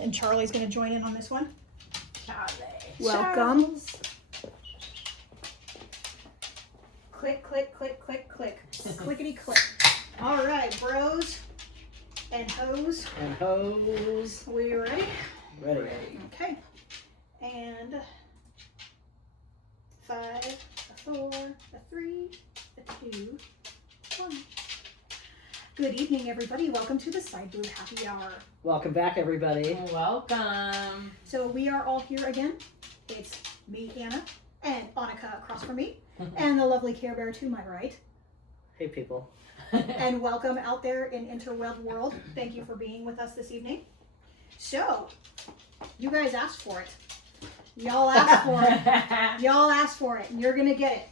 And Charlie's going to join in on this one. Charlie. Welcome. Charles. Click, click, click, click, click. Clickety click. All right, bros and hoes. And hose. We ready? Ready. Okay. And 5, a 4, a 3, a 2, 1. Good evening, everybody. Welcome to the Side Boob Happy Hour. Welcome back, everybody. Welcome. So we are all here again. It's me, Anna, and Annika across from me, and the lovely Care Bear to my right. Hey, people. And welcome out there in interweb world. Thank you for being with us this evening. So, you guys asked for it. Y'all asked for it. Y'all asked for it, and you're gonna get it.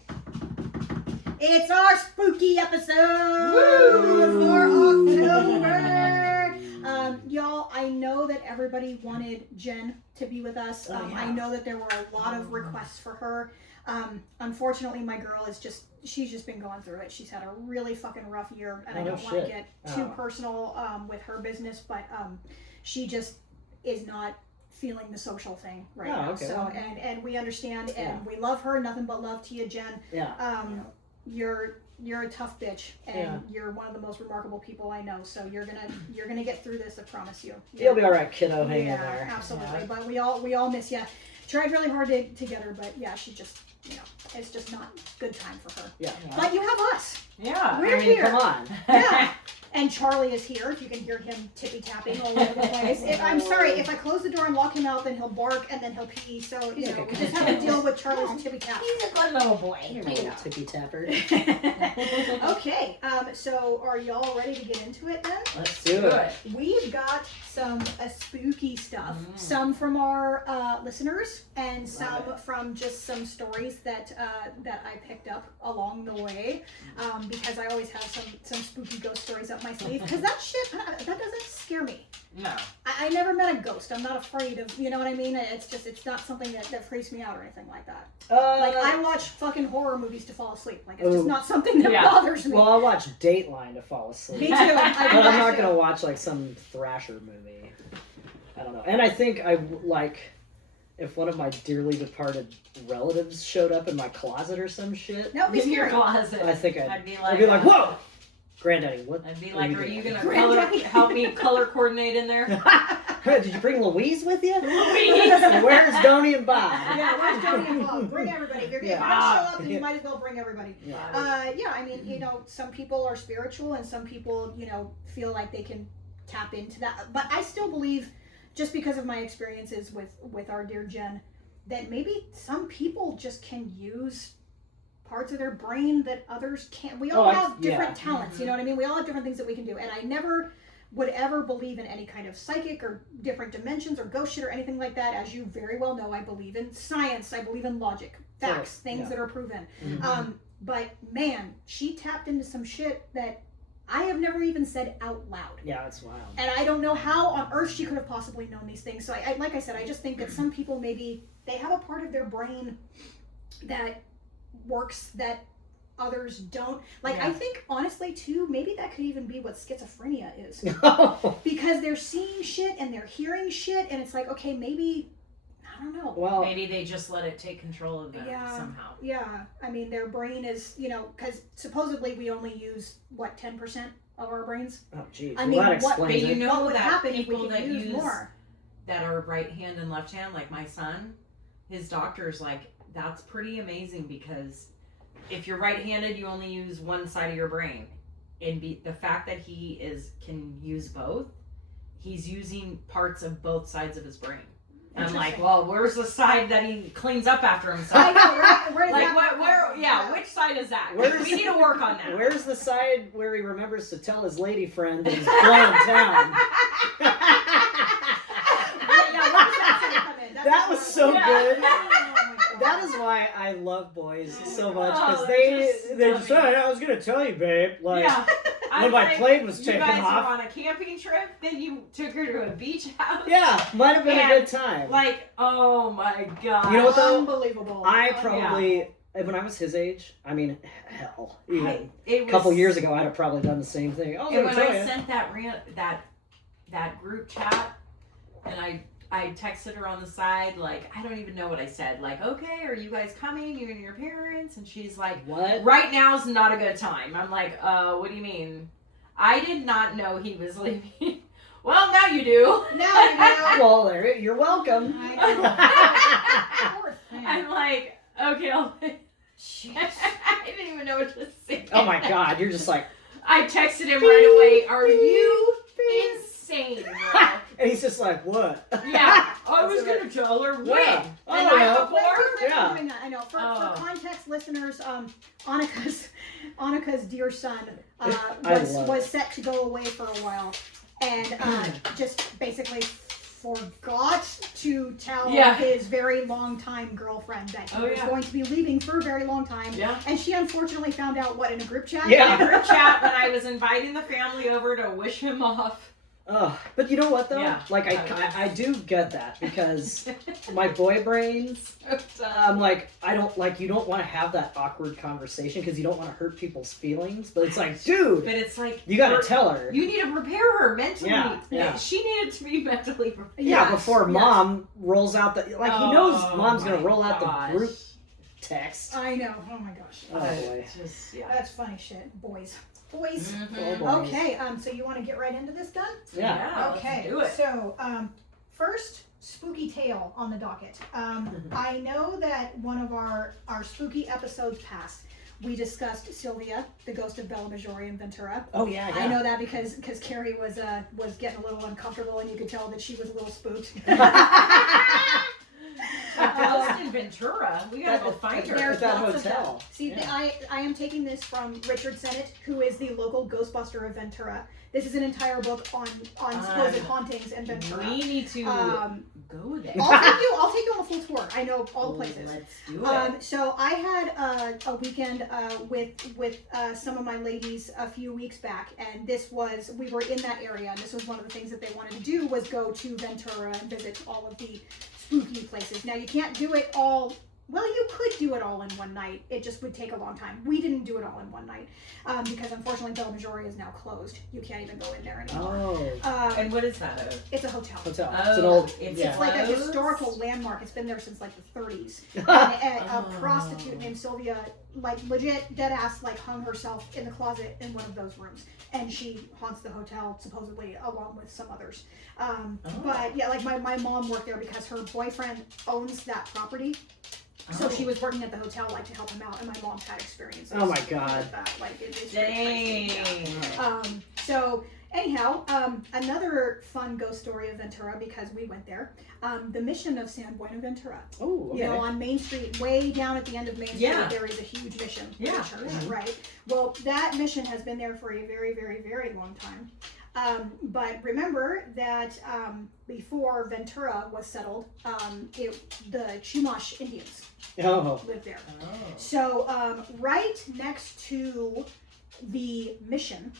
It's our spooky episode for October. Y'all, I know that everybody wanted Jen to be with us. Oh, yeah. I know that there were a lot of requests for her. Unfortunately, my girl is she's just been going through it. She's had a really fucking rough year, and I don't want to get too personal with her business, but she just is not feeling the social thing right now. Okay. So, and we understand, and we love her. Nothing but love to you, Jen. Yeah. You're a tough bitch, and you're one of the most remarkable people I know. So you're gonna get through this. I promise you. You'll be all right, kiddo. Hang in there. Absolutely. Yeah. But we all miss you. Tried really hard to get her, but yeah, she just it's just not good time for her. Yeah. But you have us. Yeah. We're here. Come on. Yeah. And Charlie is here. If you can hear him tippy tapping all over the place. I'm sorry, if I close the door and lock him out, then he'll bark and then he'll pee. So we just have to deal with Charlie's tippy tap. He's a good little boy. You're my little tippy tapper. Okay. So are y'all ready to get into it then? Let's do it. We've got some spooky stuff. Some from our listeners, and some from just some stories that I picked up along the way. Because I always have some spooky ghost stories up my sleeve. Because that shit, that doesn't scare me. No. I never met a ghost. I'm not afraid of, you know what I mean? It's not something that freaks me out or anything like that. Like, I watch fucking horror movies to fall asleep. Like, it's just not something that bothers me. Well, I watch Dateline to fall asleep. Me too. But I'm not going to watch, like, some Thrasher movie. I don't know. And I think if one of my dearly departed relatives showed up in my closet or some shit. That would be In your scary. closet. I think I'd be like, whoa! Granddaddy, what? I'd be like, are you going Granddaddy. to help me color coordinate in there? Did you bring Louise with you? Louise! Where's Donnie and Bob? Yeah, where's Tony and Bob? Bring everybody. If you're going to show up, then you might as well bring everybody. Yeah. I mean, some people are spiritual and some people, feel like they can tap into that. But I still believe, just because of my experiences with our dear Jen, that maybe some people just can use parts of their brain that others can't. We all have different talents, you know what I mean? We all have different things that we can do. And I never would ever believe in any kind of psychic or different dimensions or ghost shit or anything like that. As you very well know, I believe in science. I believe in logic, facts, things that are proven. Mm-hmm. But man, she tapped into some shit that I have never even said out loud. Yeah, that's wild. And I don't know how on earth she could have possibly known these things. So I like I said, I just think that some people maybe they have a part of their brain that works that others don't. Like, I think honestly too, maybe that could even be what schizophrenia is. Because they're seeing shit and they're hearing shit, and it's like, okay, maybe, I don't know. Well, Maybe they just let it take control of them somehow. Yeah, I mean, their brain is, because supposedly we only use, 10% of our brains? oh, geez. I mean, that what- explains But you it. know What would that happen if we people could that use use more? that are right hand and left hand, like my son, his doctor's like, that's pretty amazing because if you're right-handed, you only use one side of your brain. And the fact that he can use both, he's using parts of both sides of his brain. And I'm like, well, where's the side that he cleans up after himself? I know, right? Where does Like, that which side is that? Where's- We need to work on that. Where's the side where he remembers to tell his lady friend that he's blowing town? That was so good. That is why I love boys so much, because they just said, I was gonna tell you, babe. Like, when my plane was taken You guys off. were on a camping trip, then you took her to a beach house. Yeah, might have been a good time. Like, oh my god. You know what though? Unbelievable. I probably, when I was his age, I mean, hell, even a was, couple years ago, I'd have probably done the same thing. I was And gonna when tell I you. sent that group chat, and I texted her on the side, like, I don't even know what I said. Like, okay, are you guys coming? You and your parents? And she's like, What? right now's not a good time. I'm like, what do you mean? I did not know he was leaving. Well, now you do. Now you know. Well, there, you're welcome. I know. Poor thing. I'm like, okay, I'll Shit. I didn't even know what to say. Oh my God, you're just like, I texted him right away. Are you insane, bro? and he's just like, what? Yeah, I was That's gonna tell her when. Yeah. The I night don't know. before. Yeah. Doing that. I know. For Oh. context, listeners, Annika's dear son I love was set to go away for a while, and just basically forgot to tell his very long time girlfriend that he was going to be leaving for a very long time. Yeah. And she unfortunately found out in a group chat. Yeah. In a group chat when I was inviting the family over to wish him off. Oh, but you know what though? Yeah. Like I do get that because my boy brains, I'm like, I don't like, you don't want to have that awkward conversation because you don't want to hurt people's feelings. But it's like, dude, But it's like you got to tell her. You need to prepare her mentally. Yeah. She needed to be mentally prepared. Yeah, before mom rolls out the he knows mom's gonna my roll out gosh. the group text. I know. Oh my gosh. Oh boy. Just, That's funny shit. Boys. Mhm. Oh, boy. Okay, so you want to get right into this, then? Yeah. Okay. Let's do it. So, first, spooky tale on the docket. I know that one of our spooky episodes past, we discussed Sylvia, the ghost of Bella Maggiore in Ventura. Oh yeah, yeah. I know that because Carrie was getting a little uncomfortable, and you could tell that she was a little spooked. Ghost in Ventura. We gotta go find her. There's that lots of hotel. them. See, Yeah. I am taking this from Richard Sennett, who is the local Ghostbuster of Ventura. This is an entire book on supposed hauntings in Ventura. We need to go there. I'll take you on a full tour. I know all the places. Let's do it. So I had a weekend with some of my ladies a few weeks back, and we were in that area, and this was one of the things that they wanted to do was go to Ventura and visit all of the spooky places. Now you can't do it all. Well, you could do it all in one night. It just would take a long time. We didn't do it all in one night because unfortunately Bella Maggiore is now closed. You can't even go in there anymore. Oh. And what is that? It's a hotel. Hotel. Oh, It's an old. it's yeah. It's like a Closed? historical landmark. It's been there since like the 30s. And a prostitute named Sylvia, like legit dead ass, like hung herself in the closet in one of those rooms, and she haunts the hotel supposedly along with some others. But yeah, like my mom worked there because her boyfriend owns that property. So she was working at the hotel, like, to help him out, and my mom's had experiences. Oh my God. With that. Like, it's Dang. crazy. So anyhow, another fun ghost story of Ventura because we went there. The Mission of San Buenaventura. Oh, okay. You know, on Main Street, way down at the end of Main Street, Yeah. there is a huge mission. Yeah. Church, right? Well, that mission has been there for a very, very, very long time. But remember that before Ventura was settled, the Chumash Indians Oh. lived there. Oh. So right next to the mission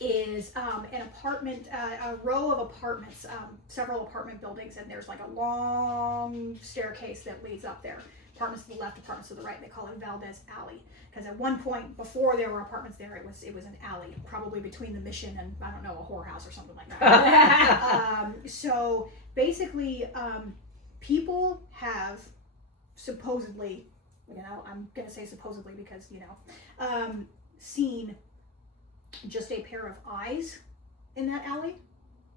is an apartment, a row of apartments, several apartment buildings, and there's like a long staircase that leads up there. Apartments to the left, apartments to the right. They call it Valdez Alley because at one point before there were apartments there, it was an alley, probably between the mission and I don't know, a whorehouse or something like that. So basically, people have supposedly, you know, I'm gonna say supposedly because you know, seen just a pair of eyes in that alley.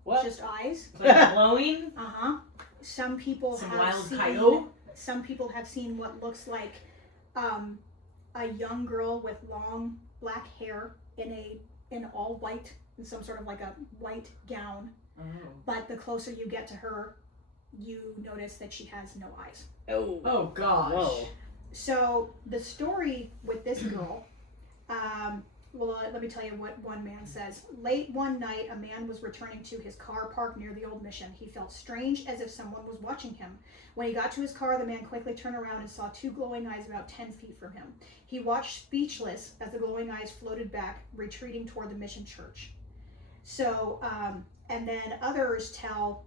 What? Just eyes. Like glowing? Some people Some have wild seen. coyote? Some people have seen what looks like a young girl with long black hair in all white, in some sort of like a white gown. Oh. But the closer you get to her, you notice that she has no eyes. Oh. Oh gosh. Whoa. So the story with this girl, well, let me tell you what one man says. Late one night, a man was returning to his car parked near the old mission. He felt strange, as if someone was watching him. When he got to his car, the man quickly turned around and saw two glowing eyes about 10 feet from him. He watched speechless as the glowing eyes floated back, retreating toward the mission church. So, and then others tell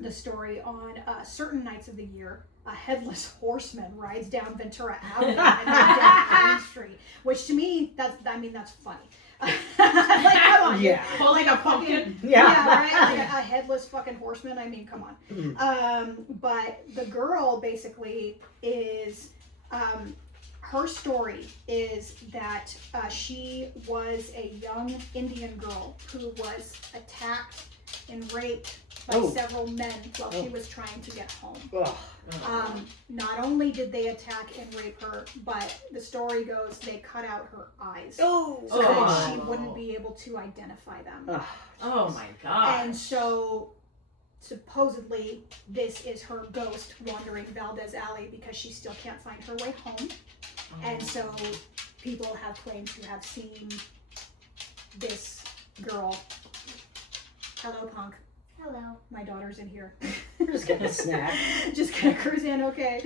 the story on certain nights of the year. A headless horseman rides down Ventura Alley and down Main Street, which to me, that's funny. Like, come on, Yeah. Like a pumpkin. Yeah, right. Like a headless fucking horseman. I mean, come on. Mhm. But the girl basically is, her story is that she was a young Indian girl who was attacked and raped by Oh. several men while she Oh. was trying to get home. Ugh. Not only did they attack and rape her, but the story goes they cut out her eyes Oh. so Come that she on. wouldn't be able to identify them. Ugh. Oh my god. And so supposedly this is her ghost wandering Valdez Alley because she still can't find her way home. And so people have claimed to have seen this girl. Hello, Punk. Hello. My daughter's in here. Just getting a snack. Just gonna cruise in, okay.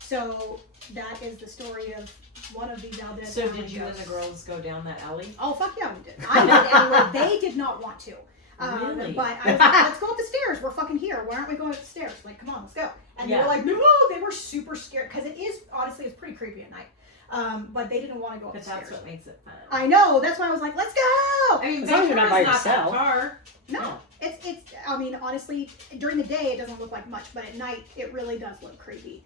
So that is the story of one of these Valdez So Alley did you and the ghosts. girls go down that alley? Oh, fuck yeah, we did. I did anyway. They did not want to. Really? But I was like, let's go up the stairs. We're fucking here. Why aren't we going up the stairs? Like, come on, let's go. And they Yeah. were like, no. They were super scared because it is, honestly, it's pretty creepy at night. But they didn't want to go up But the that's stairs. what makes it fun. I know. That's why I was like, let's go. I mean, As long as you're not by Ventura's not that yourself. far. No, it's. I mean, honestly, during the day it doesn't look like much, but at night it really does look creepy.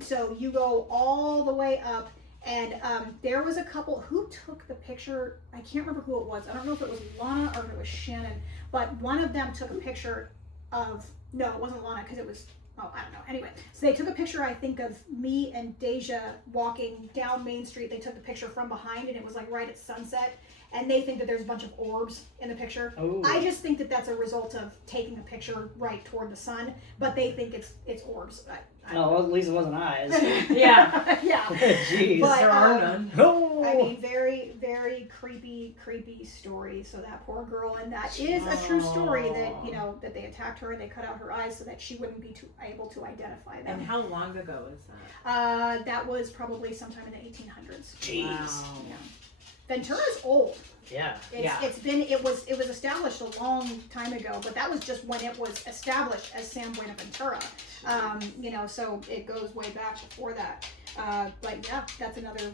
So you go all the way up, and there was a couple who took the picture. I can't remember who it was. I don't know if it was Lana or if it was Shannon, but one of them took a picture of. No, it wasn't Lana because it was. Oh, I don't know. Anyway, so they took a picture, I think, of me and Deja walking down Main Street. They took the picture from behind, and it was like right at sunset. And they think that there's a bunch of orbs in the picture. Oh. I just think that that's a result of taking a picture right toward the sun, but they think it's orbs. I Oh, well, at least it wasn't eyes. Yeah. yeah. Jeez. But, there are none. Oh. I mean, very, very creepy story. So that poor girl, and that is a true story that, you know, that they attacked her and they cut out her eyes so that she wouldn't be able to identify them. And how long ago is that? That was probably sometime in the 1800s. Jeez. Wow. Yeah. Ventura's old. Yeah. It was established a long time ago, but that was just when it was established as San Buenaventura. You know, so it goes way back before that. But yeah, that's another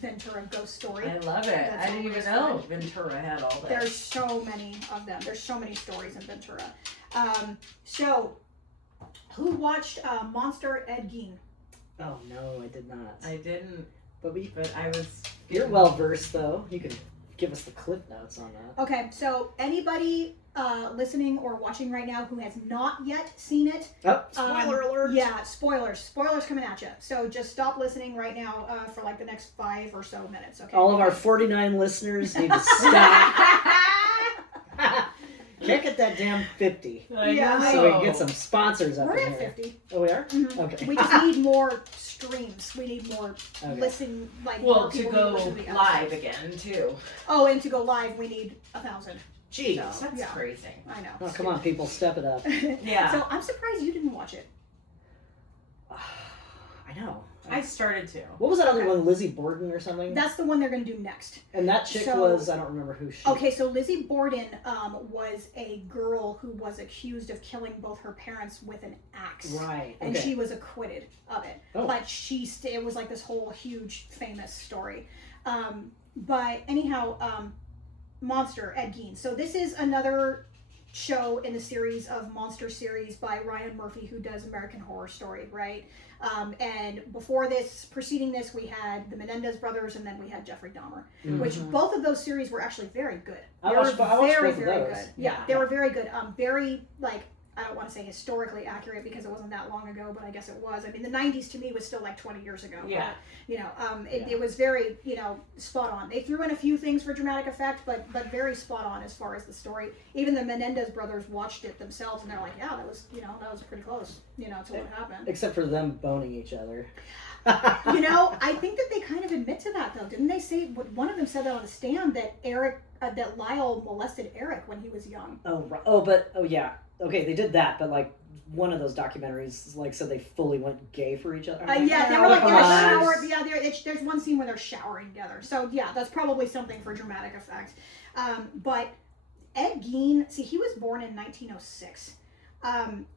Ventura ghost story. I love it. That's I didn't even always know fun. Ventura had all that. There's so many of them. There's so many stories in Ventura. So who watched Monster Ed Gein? Oh no, I did not. I didn't, But but I was. you're well versed though. You can give us the clip notes on that. Okay, so anybody listening or watching right now who has not yet seen it, Oh, spoiler alert! yeah, spoilers coming at you. So just stop listening right now for like the next 5 or so minutes. Okay. All of our 49 listeners need to stop. Can't get that damn 50. Yeah, So we can get some sponsors up We're in at here. 50. Oh, we are? Mhm. Okay. We just need more streams. We need more Okay. listen, like Well, more to people go need to listen to the live episodes. again too. Oh, and to go live, we need 1,000. Jeez. So- That's Yeah. crazy. I know. Oh, come on, people, step it up. Yeah. So I'm surprised you didn't watch it. I know. I started to. What was that other Okay. one, Lizzie Borden or something? That's the one they're going to do next. And that chick So- was, I don't remember who she Okay, so Lizzie Borden was a girl who was accused of killing both her parents with an axe. Right. And Okay. she was acquitted of it. Oh. But it was like this whole huge famous story. But anyhow, Monster Ed Gein. So this is another show in the series of monster series by Ryan Murphy, who does American Horror Story, right? And before this, preceding this, we had the Menendez brothers, and then we had Jeffrey Dahmer, Mhm. which both of those series were actually very good. I They watched were both very, of very those. good. Yeah, Yeah. they were very good. Very, like, I don't want to say historically accurate because it wasn't that long ago, but I guess it was. I mean, the 90s to me was still like 20 years ago. Yeah. But, you know, Yeah. it was very, you know, spot on. They threw in a few things for dramatic effect, but very spot on as far as the story. Even the Menendez brothers watched it themselves, and they're like, yeah, that was, you know, that was pretty close, you know, to what happened. Except for them boning each other. You know, I think that they kind of admit to that, though. Didn't they say, one of them said that on the stand, that that Lyle molested Eric when he was young. Oh, right. Oh, yeah. Okay, they did that, but like one of those documentaries like said they fully went gay for each other. Yeah, they were like in come the on. shower. Yeah, there's one scene where they're showering together. So yeah, that's probably something for dramatic effect. But Ed Gein, see, he was born in 1906.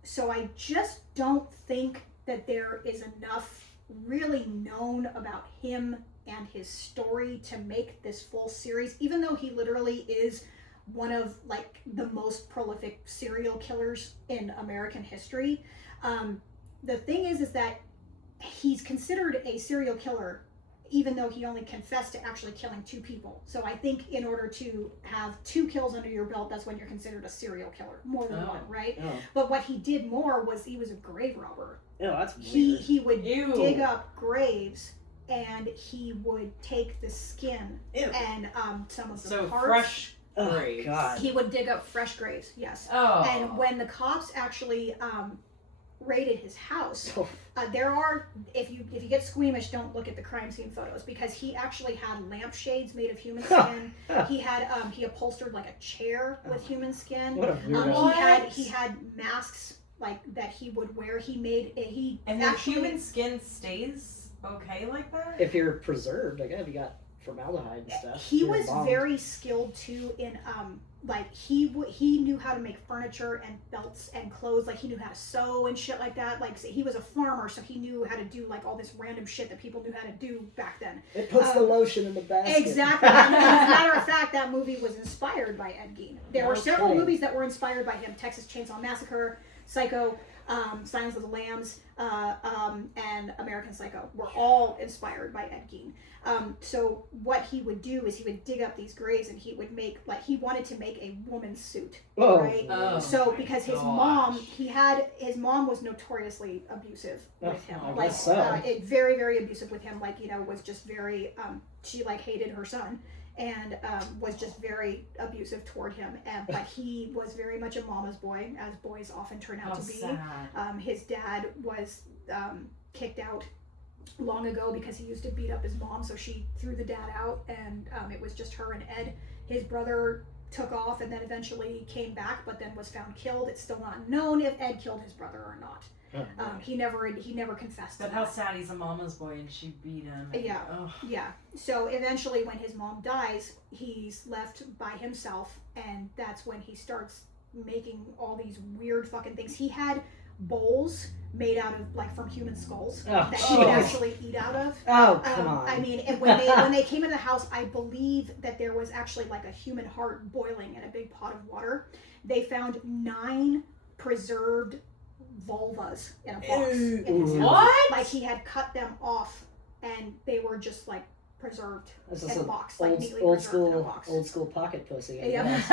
So I just don't think that there is enough really known about him and his story to make this full series, even though he literally is one of like the most prolific serial killers in American history. The thing is that he's considered a serial killer even though he only confessed to actually killing 2 people. So I think in order to have 2 kills under your belt, that's when you're considered a serial killer, more than one, right? Oh. But what he did more was he was a grave robber. Oh, that's weird. He would Ew. dig up graves and he would take the skin Ew. and some of the So parts. fresh Oh, graves. God. He would dig up fresh graves, yes. Oh. And when the cops actually raided his house, Oh, there are, if you get squeamish, don't look at the crime scene photos, because he actually had lampshades made of human skin. He had he upholstered like a chair with human skin. what a weirdo. He had masks like that he would wear. He made he And actually, your human skin stays okay like that? If you're preserved, like, if you got formaldehyde and stuff. he you're was embalmed. very skilled too in like he knew how to make furniture and belts and clothes. Like he knew how to sew and shit like that. Like he was a farmer, so he knew how to do like all this random shit that people knew how to do back then. It puts the lotion in the basket. Exactly. And as a matter of fact, that movie was inspired by Ed Gein. There were several Okay. movies that were inspired by him: Texas Chainsaw Massacre, Psycho, Silence of the Lambs, and American Psycho were all inspired by Ed Gein. So what he would do is he would dig up these graves and he would make, like, he wanted to make a woman's suit, Oh, right? Oh. So my because his gosh. mom was notoriously abusive with him, I like guess so. very, very abusive with him. Like, was just very, she like hated her son and was just very abusive toward him. But he was very much a mama's boy, as boys often turn out How to be. sad. His dad was kicked out long ago because he used to beat up his mom, so she threw the dad out, and it was just her and Ed. His brother took off and then eventually came back, but then was found killed. It's still not known if Ed killed his brother or not. Oh, He never confessed But to how that. sad, he's a mama's boy and she beat him. And, Yeah. ugh. Yeah. So eventually, when his mom dies, he's left by himself, and that's when he starts making all these weird fucking things. He had bowls made out of, like, from human skulls Oh, that he would jeez. actually eat out of. Oh, come on. I mean, and when they came into the house, I believe that there was actually like a human heart boiling in a big pot of water. They found 9 preserved vulvas in a box in his Ew. house. What? Like he had cut them off, and they were just like preserved This in is a a box, like neatly old preserved in a school, box. old school pocket pussy. I Yep. guess.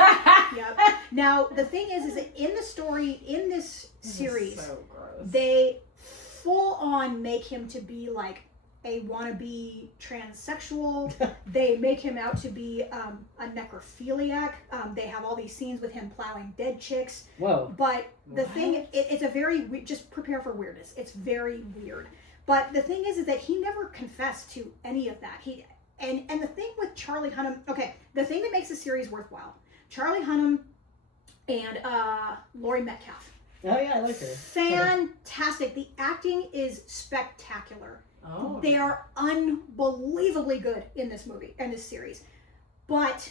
Yep. Now the thing is that in the story, in this This is series, so gross. they full on make him to be like a wannabe transsexual. They make him out to be a necrophiliac. They have all these scenes with him plowing dead chicks. Whoa. But the What? thing, it's a very just prepare for weirdness. It's very weird. But the thing is that he never confessed to any of that. And the thing with Charlie Hunnam, okay, the thing that makes the series worthwhile, Charlie Hunnam and Laurie Metcalf. Oh yeah, I like her. Fantastic. The acting is spectacular. Oh. They are unbelievably good in this movie and this series. But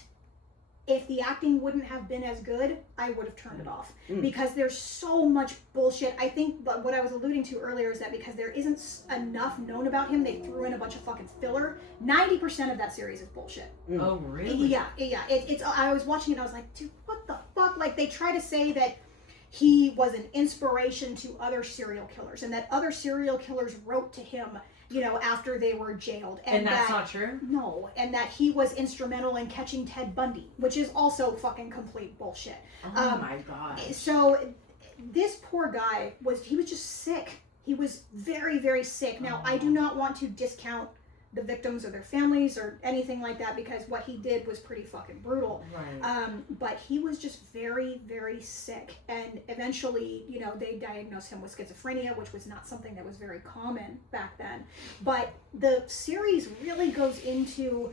if the acting wouldn't have been as good, I would have turned it off. Mm. Because there's so much bullshit. I think what I was alluding to earlier is that because there isn't enough known about him, they threw in a bunch of fucking filler. 90% of that series is bullshit. Oh, really? Yeah. It's. I was watching it and I was like, dude, what the fuck? Like, they try to say that he was an inspiration to other serial killers and that other serial killers wrote to him, after they were jailed. And that's that, not true? No, and that he was instrumental in catching Ted Bundy, which is also fucking complete bullshit. Oh my god. So this poor guy he was just sick. He was very, very sick. Now, I do not want to discount the victims or their families or anything like that, because what he did was pretty fucking brutal. Right. But he was just very, very sick. And eventually, they diagnosed him with schizophrenia, which was not something that was very common back then. But the series really goes into,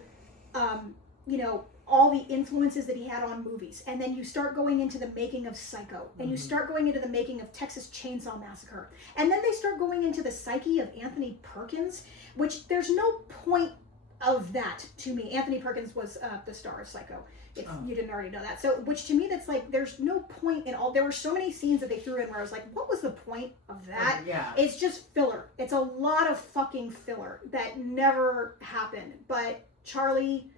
all the influences that he had on movies. And then you start going into the making of Psycho. And you start going into the making of Texas Chainsaw Massacre. And then they start going into the psyche of Anthony Perkins, which there's no point of that to me. Anthony Perkins was the star of Psycho, if you didn't already know that. So, which to me, that's like, there's no point in all. There were so many scenes that they threw in where I was like, what was the point of that? Yeah. It's just filler. It's a lot of fucking filler that never happened. But Charlie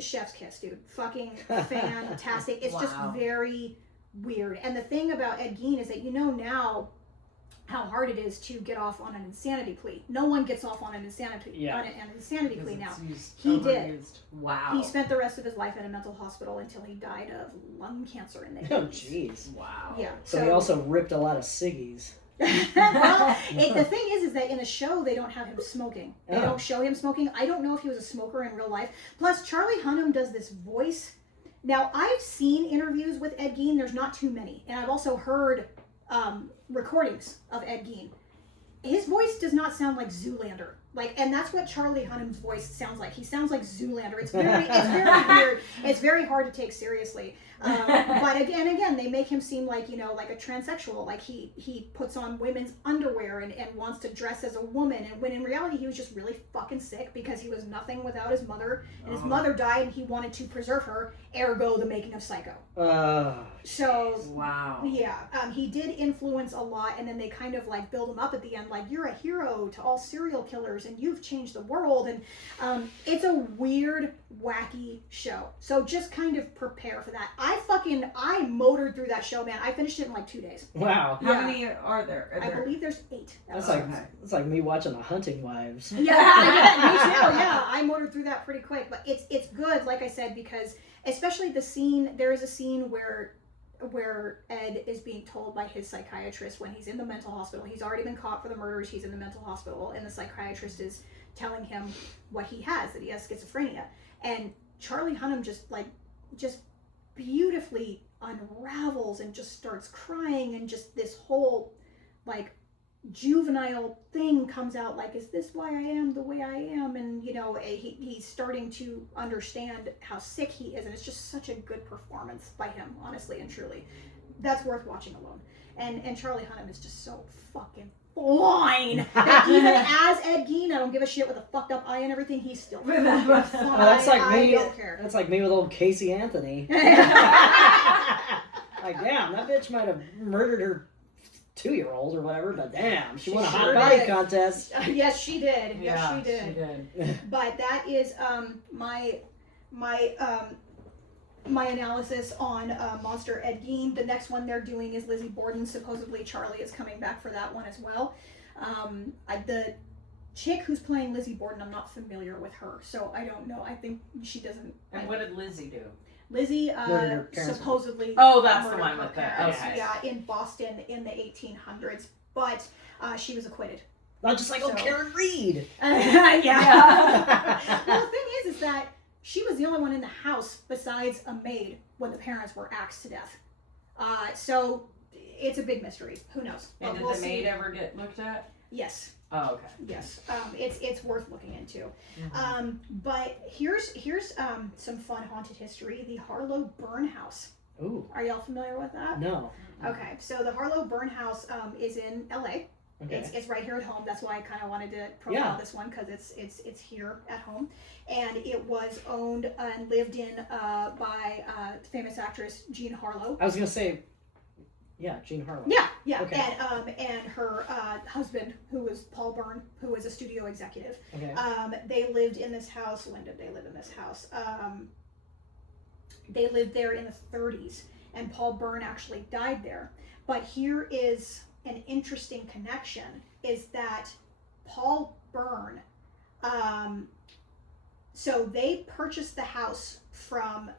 chef's kiss, dude. Fucking fantastic. It's just Wow. very weird. And the thing about Ed Gein is that you know now how hard it is to get off on an insanity plea. No one gets off on an insanity Yeah. on an insanity Because plea now. it's used- He did. overused. Wow. He spent the rest of his life in a mental hospital until he died of lung cancer in the 80s. Oh, jeez. Wow. Yeah. So he also ripped a lot of ciggies. Well, the thing is that in the show they don't have him smoking. They Oh. don't show him smoking. I don't know if he was a smoker in real life. Plus, Charlie Hunnam does this voice. Now, I've seen interviews with Ed Gein. There's not too many, and I've also heard recordings of Ed Gein. His voice does not sound like Zoolander. And that's what Charlie Hunnam's voice sounds like. He sounds like Zoolander. It's very weird. It's very hard to take seriously. But again, they make him seem like, like a transsexual. Like he puts on women's underwear and wants to dress as a woman. And when in reality, he was just really fucking sick because he was nothing without his mother. And his mother died and he wanted to preserve her. Ergo, the making of Psycho. So Wow. yeah, he did influence a lot, and then they kind of build him up at the end, you're a hero to all serial killers, and you've changed the world, and it's a weird, wacky show. So just kind of prepare for that. I motored through that show, man. I finished it in 2 days. Wow. How Yeah. many are there? I believe there's 8. That's Okay. it's like me watching The Hunting Wives. Yeah, me too. Yeah, I motored through that pretty quick, but it's good, like I said, because especially the scene. There is a scene where Ed is being told by his psychiatrist when he's in the mental hospital. He's already been caught for the murders. He's in the mental hospital, and the psychiatrist is telling him what he has, that he has schizophrenia. And Charlie Hunnam just beautifully unravels and just starts crying, and just this whole juvenile thing comes out, is this why I am the way I am? And he's starting to understand how sick he is, and it's just such a good performance by him, honestly and truly. That's worth watching alone. And Charlie Hunnam is just so fucking fine that even as Ed Gein, I don't give a shit with a fucked up eye and everything, he's still fucking fine. Well, that's like me. I don't care. That's like me with old Casey Anthony. Damn, that bitch might have murdered her 2-year-old or whatever, but damn, she won a hot sure body did. contest. Yes, she did. Yeah, Yes, she did. But that is my analysis on Monster Ed Gein. The next one they're doing is Lizzie Borden. Supposedly Charlie is coming back for that one as well. The chick who's playing Lizzie Borden, I'm not familiar with her, so I don't know. I think she doesn't. And what did Lizzie do? Lizzie Murdered her parents. supposedly. Oh, that's the murdered one her with the- parents, okay. Yeah, in Boston in the 1800s, but she was acquitted. Not just like So- Karen Reed. Yeah. Well, the thing is that she was the only one in the house besides a maid when the parents were axed to death. So it's a big mystery. Who knows? And But did we'll the maid see. ever get looked at? Yes. Oh, okay. Yes. It's worth looking into. Mhm. But here's some fun haunted history. The Harlow Burn House. Ooh, Are y'all familiar with that? no. Okay, so the Harlow Burn House is in LA. Okay. It's right here at home. That's why I kind of wanted to profile Yeah. this one, because it's here at home, and it was owned and lived in by famous actress Jean Harlow. I was gonna say, yeah, Jean Harlow. Yeah, Okay. and her husband, who was Paul Byrne, who was a studio executive. Okay. They lived in this house. When did they live in this house? They lived there in the 30s, and Paul Byrne actually died there. But here is an interesting connection, is that Paul Byrne, so they purchased the house from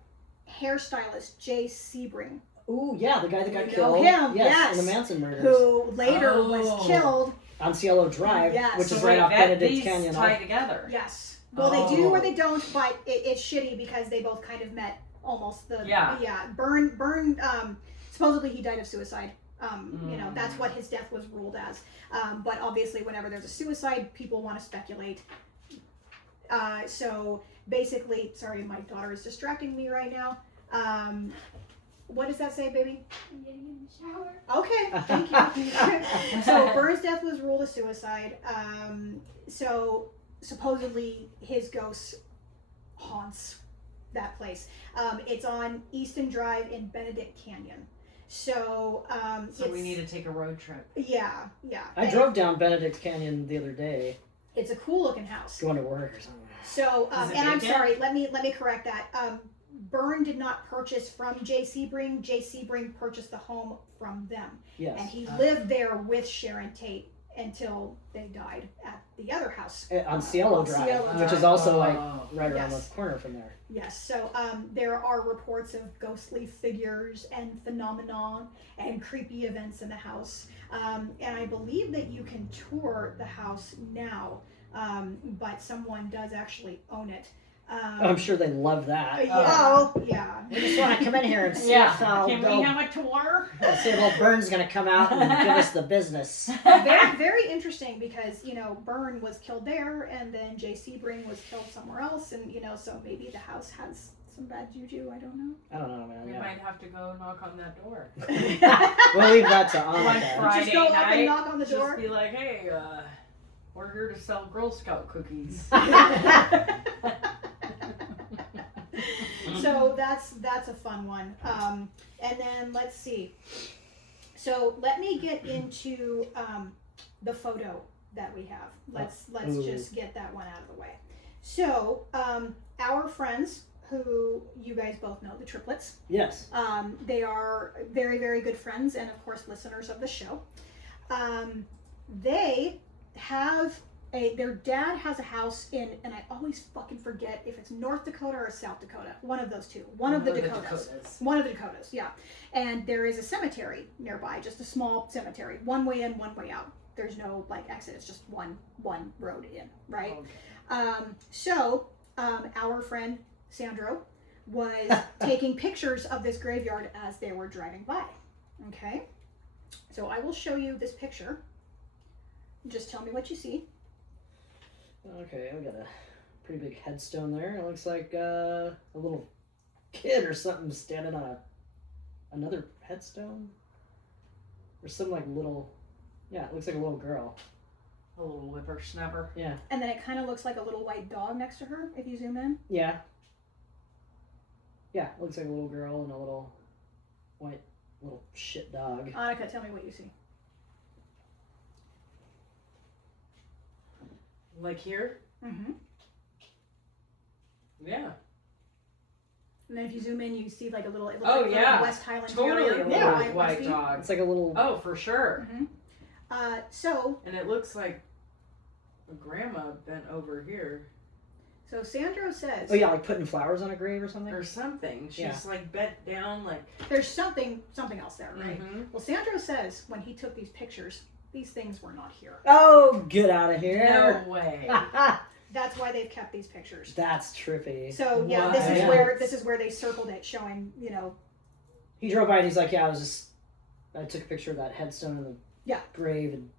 hairstylist Jay Sebring, Ooh, yeah, the guy that got You know killed. him, yes, yes. in the Manson murders who later Oh. was killed. on Cielo Drive, Yes. which So is right off Benedict these Canyon. tie together. Yes. Well, they do or Oh. they don't, but it's shitty because they both kind of met almost the Yeah. Byrne supposedly he died of suicide. You know, that's Mm. what his death was ruled as. But obviously whenever there's a suicide, people want to speculate. So basically, sorry, my daughter is distracting me right now. What does that say, baby? I'm getting in the shower. Okay, thank you. So Byrne's death was ruled a suicide. So supposedly his ghost haunts that place. It's on Easton Drive in Benedict Canyon. So So we need to take a road trip. Yeah. I drove down Benedict Canyon the other day. It's a cool looking house. Going to work or something. So, Is it and I'm vacant? sorry, let me correct that. Byrne did not purchase from J. Sebring. J. Sebring purchased the home from them. Yes. And he lived there with Sharon Tate until they died at the other house. On Cielo Drive, Cielo which Drive. is also like Oh. right around Yes. the corner from there. Yes, so there are reports of ghostly figures and phenomena and creepy events in the house. And I believe that you can tour the house now, but someone does actually own it. I'm sure they love that. Yeah, yeah. We just want to come in here and see Yeah. if Can we have a tour? see if old Burns gonna come out and give us the business. Very, very interesting because, Byrne was killed there and then J. Sebring was killed somewhere else. And, so maybe the house has some bad juju. I don't know. I don't know, man. We Yeah. might have to go knock on that door. We'll leave that to Like Annika. Friday Just go up and night, knock on the Just door. be like, hey, we're here to sell Girl Scout cookies. So that's a fun one. And then let's see. So let me get into the photo that we have. Let's Ooh. just get that one out of the way. So our friends, who you guys both know, the triplets. Yes. They are very, very good friends and of course listeners of the show. They have their dad has a house in, and I always fucking forget if it's North Dakota or South Dakota. One of those two. One of the Dakotas. One of the Dakotas, yeah. And there is a cemetery nearby, just a small cemetery. One way in, one way out. There's no exit. It's just one road in, right? Okay. So our friend Sandro was taking pictures of this graveyard as they were driving by. Okay? So I will show you this picture. Just tell me what you see. Okay, I got a pretty big headstone there. It looks like a little kid or something standing on another headstone. Or some little, yeah, it looks like a little girl. A little whippersnapper. Yeah. And then it kind of looks like a little white dog next to her if you zoom in. Yeah. Yeah, it looks like a little girl and a little white little shit dog. Annika, tell me what you see. Like here? Mm-hmm. Yeah. And then if you zoom in, you see like a little. It looks Oh, like yeah. a West Highland Totally a Terrier. little Yeah. white Westie. dog. It's like a little. Oh, for sure. Mm-hmm. So And it looks like a grandma bent over here Sandro says Oh yeah, like putting flowers on a grave or something. or something. She's Yeah. like bent down, like. there's something else there, right? Mhm. Well, Sandro says when he took these pictures, these things were not here. Oh, get out of here! No way. That's why they've kept these pictures. That's trippy. So yeah, What? this is where they circled it, showing He drove by and he's like, "Yeah, I took a picture of that headstone in the Yeah. grave, and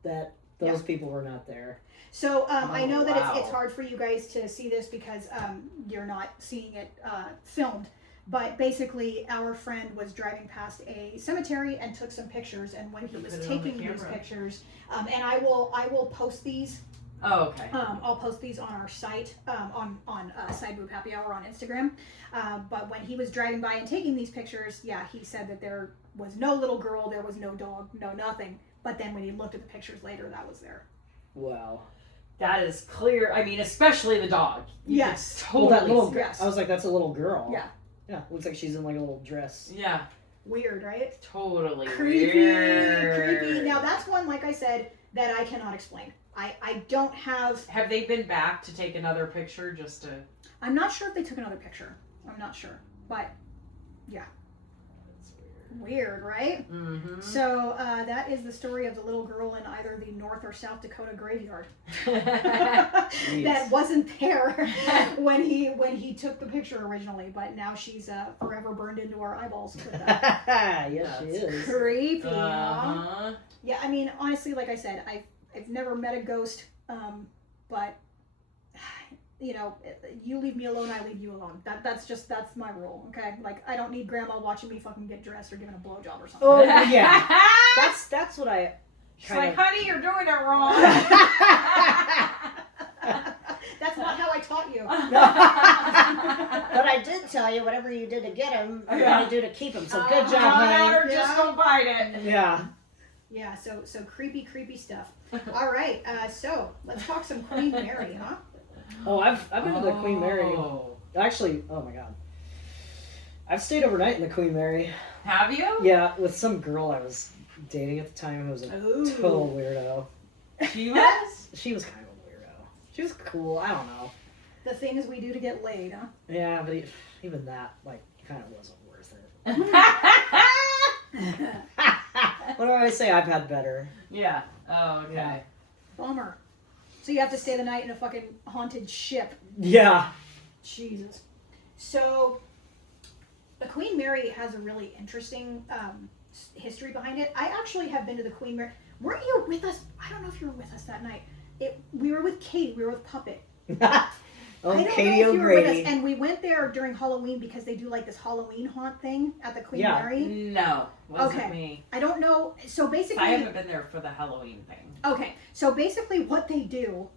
those people were not there." So I know that wow. it's hard for you guys to see this because you're not seeing it filmed. But basically, our friend was driving past a cemetery and took some pictures. And when he Put was it on the taking these camera. pictures, and I will post these. Oh, okay. I'll post these on our site on Side Boob Happy Hour on Instagram. But when he was driving by and taking these pictures, yeah, he said that there was no little girl, there was no dog, no nothing. But then when he looked at the pictures later, that was there. Wow. That is clear. I mean, especially the dog. You Yes. could Well, Totally. that little. see- Yes. I was like, "That's a little girl." Yeah. Yeah. Looks like she's in like a little dress. Yeah. Weird, right? Totally. Creepy, weird. creepy. Now that's one, like I said, that I cannot explain. I don't have. Have they been back to take another picture just to? I'm not sure if they took another picture. I'm not sure, but That's weird, right? Mm-hmm. So that is the story of the little girl in either the North or South Dakota graveyard Jeez. that wasn't there when he took the picture originally, but now she's forever burned into our eyeballs with that. Yes, she is. Creepy, huh? Uh-huh. Yeah, I mean, honestly, like I said, I've never met a ghost, but you leave me alone, I leave you alone. That's my rule, okay? Like, I don't need grandma watching me fucking get dressed or giving a blowjob or something. Oh yeah. That's what I. She's like, honey, you're doing it wrong. That's not how I taught you. But I did tell you whatever you did to get him, you're Yeah. gonna do to keep him. So Oh, good job, Draw it out honey. or just don't bite it. Yeah. Yeah, so creepy stuff. All right, so let's talk some Queen Mary, huh? Oh, I've been to the Queen Mary. Oh. Actually, oh my god. I've stayed overnight in the Queen Mary. Have you? Yeah, with some girl I was dating at the time who was a Ooh. total weirdo. She was? She was kind of a weirdo. She was cool. I don't know. The things we do to get laid, huh? Yeah, but even that, like, kind of wasn't worth it. What do I say? I've had better. Yeah. Oh, okay. Yeah. Bummer. So you have to stay the night in a fucking haunted ship. Yeah. Jesus. So the Queen Mary has a really interesting history behind it. I actually have been to the Queen Mary. Weren't you with us? I don't know if you were with us that night. We were with Katie. We were with Puppet. Oh, I don't Katie know if you were with us. O'Grady. And we went there during Halloween because they do like this Halloween haunt thing at the Queen Yeah. Mary. No, wasn't Okay. me. I don't know. So basically, I haven't been there for the Halloween thing. okay, so basically what they do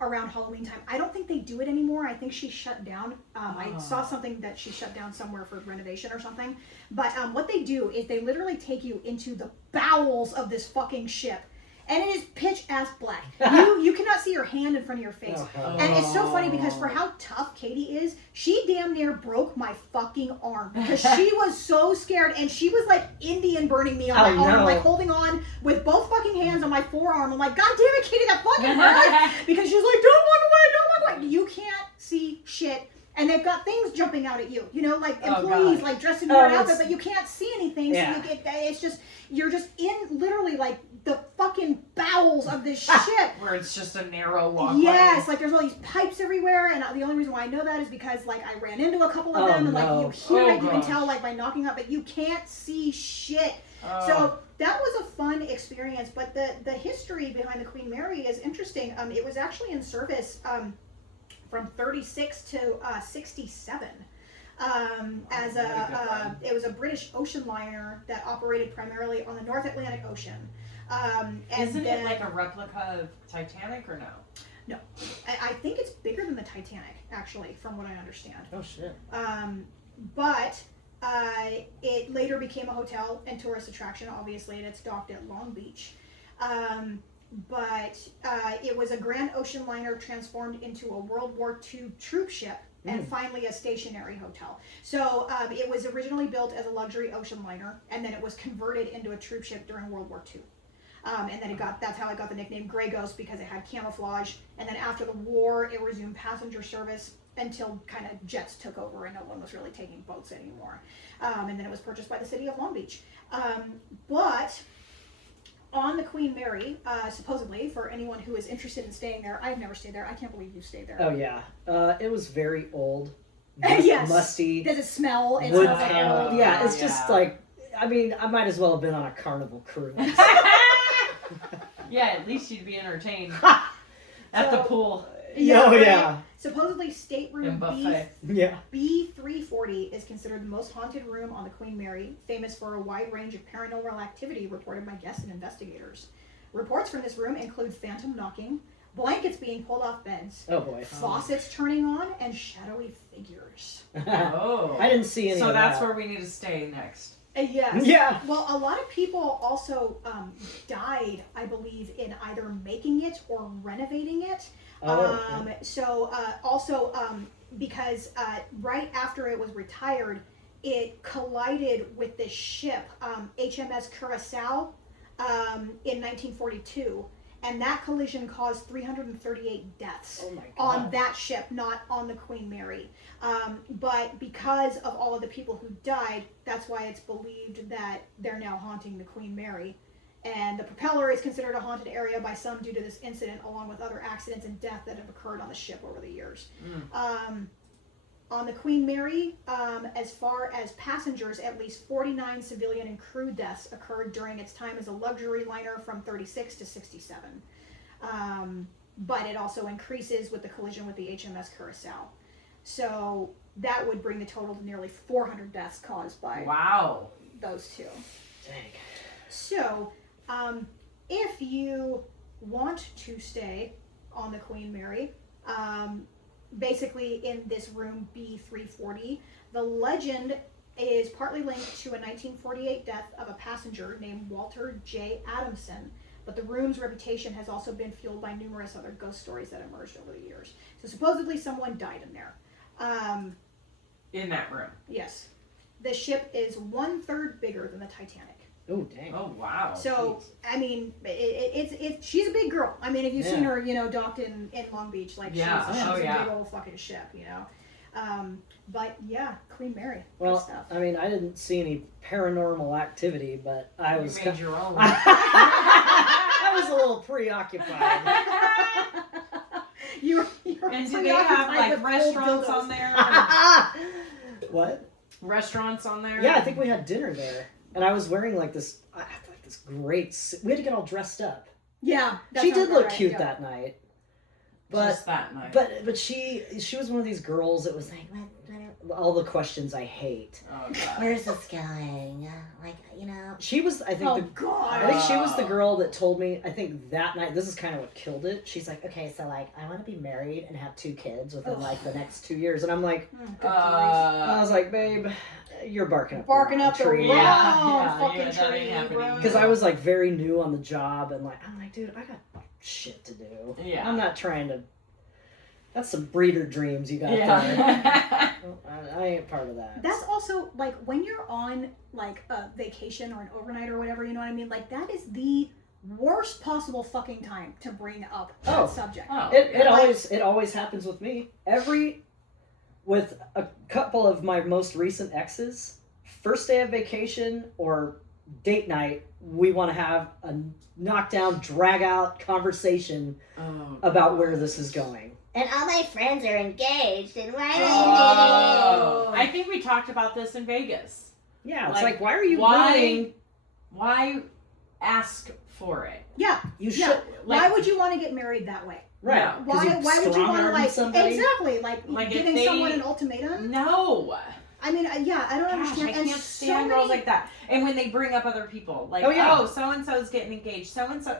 around Halloween time, I don't think they do it anymore. I think she shut down. I saw something that she shut down somewhere for renovation or something. But what they do is they literally take you into the bowels of this fucking ship. And it is pitch ass black. You cannot see your hand in front of your face. Oh, hell. And it's so funny because for how tough Katie is, she damn near broke my fucking arm because she was so scared and she was like Indian burning me on my arm, no. like holding on with both fucking hands on my forearm. I'm like, God damn it, Katie, that fucking hurts. Because she's like, don't walk away, don't walk away. You can't see shit. And they've got things jumping out at you, like employees like dressed in weird outfits, but you can't see anything. Yeah. So it's just, you're just in literally like the fucking bowels of this ship. Where it's just a narrow walkway. Yes, like there's all these pipes everywhere, and the only reason why I know that is because like I ran into a couple of them, and like no. you hear Oh, it, you can gosh. tell like by knocking up, but you can't see shit. Oh. So that was a fun experience, but the history behind the Queen Mary is interesting. It was actually in service from 36 to 67. As it was a British ocean liner that operated primarily on the North Atlantic Ocean. And Isn't then, it like a replica of Titanic or no? I think it's bigger than the Titanic, actually, from what I understand. Oh, shit. But it later became a hotel and tourist attraction, obviously, and it's docked at Long Beach. But it was a Grand Ocean liner transformed into a World War II troop ship and finally a stationary hotel. So it was originally built as a luxury ocean liner, and then it was converted into a troop ship during World War II. And then that's how it got the nickname Grey Ghost, because it had camouflage. And then after the war, it resumed passenger service until kind of jets took over and no one was really taking boats anymore. And then it was purchased by the city of Long Beach. But on the Queen Mary, supposedly, for anyone who is interested in staying there, I've never stayed there. I can't believe you stayed there. Oh, yeah. It was very old. Yes. Musty. Does it smell? It Wood smells like panel. old. Yeah, it's just Yeah. like, I mean, I might as well have been on a Carnival cruise. Yeah, at least you'd be entertained at the So- pool Oh, right? yeah. Supposedly, and stateroom buffet. Yeah. B340 is considered the most haunted room on the Queen Mary, famous for a wide range of paranormal activity reported by guests and investigators. Reports from this room include phantom knocking, blankets being pulled off beds, Oh, boy. faucets turning on, and shadowy figures. Oh. I didn't see any So of that's that. where we need to stay next. Yes. Yeah. Well, a lot of people also died, I believe, in either making it or renovating it. Oh, Also, because right after it was retired, it collided with this ship, HMS Curacao, in 1942. And that collision caused 338 deaths oh my God. on that ship, not on the Queen Mary. But because of all of the people who died, that's why it's believed that they're now haunting the Queen Mary. And the propeller is considered a haunted area by some due to this incident, along with other accidents and death that have occurred on the ship over the years. On the Queen Mary, as far as passengers, at least 49 civilian and crew deaths occurred during its time as a luxury liner from 36 to 67. But it also increases with the collision with the HMS Curacao. So that would bring the total to nearly 400 deaths caused by Wow. those two. Dang. So, if you want to stay on the Queen Mary, basically in this room B340, the legend is partly linked to a 1948 death of a passenger named Walter J. Adamson, but the room's reputation has also been fueled by numerous other ghost stories that emerged over the years. So supposedly someone died in there. In that room. Yes. The ship is 1/3 bigger than the Titanic. Oh, dang. Oh wow. So, Jeez. I mean, she's a big girl. I mean, if you've seen Yeah. her, docked in Long Beach, like Yeah. she's Oh, a yeah. big old fucking ship, But yeah, Queen Mary. Good Well, stuff. I mean, I didn't see any paranormal activity, but I you was made your own. I was a little preoccupied. You're And do they have preoccupied like with cold restaurants dildos. on there? What? Restaurants on there? Yeah, I think we had dinner there, and I was wearing like this great. We had to get all dressed up. Yeah, that She sounds did about look right, cute yeah. that night, but Just that night. but she was one of these girls that was like all the questions I hate. Oh god. Where's this going? She was, I think, Oh I God. think she was the girl that told me, I think that night, this is kind of what killed it. She's like, okay, so like, I want to be married and have 2 kids within Ugh. like the next 2 years. And I'm like, Mm, good grief. I was like, babe, you're barking up Barking the up the tree. wrong Yeah, fucking yeah, that ain't tree, happening. bro. Because I was like very new on the job, and like, I'm like, dude, I got shit to do. Yeah. I'm not trying to. That's some breeder dreams you got there. Yeah. I ain't part of that. That's also like when you're on like a vacation or an overnight or whatever, you know what I mean? Like that is the worst possible fucking time to bring up that Oh. subject. Oh, It always happens with me. With a couple of my most recent exes, first day of vacation or date night, we want to have a knockdown, drag out conversation Oh, about where this is going. And all my friends are engaged, and why are Oh. I think we talked about this in Vegas. Yeah, it's Like, like why are you why- ruining? Why ask for it? Yeah. You Yeah. should Why would you want to get married that way? right. Yeah. 'Cause Why you would you want to strong-arm like somebody? exactly like Like, if giving they- someone an ultimatum? No. I mean, yeah, I don't Gosh, understand. I And can't so stand girls many- like that. And when they bring up other people, like, Oh, yeah. so and so's getting engaged, so and so.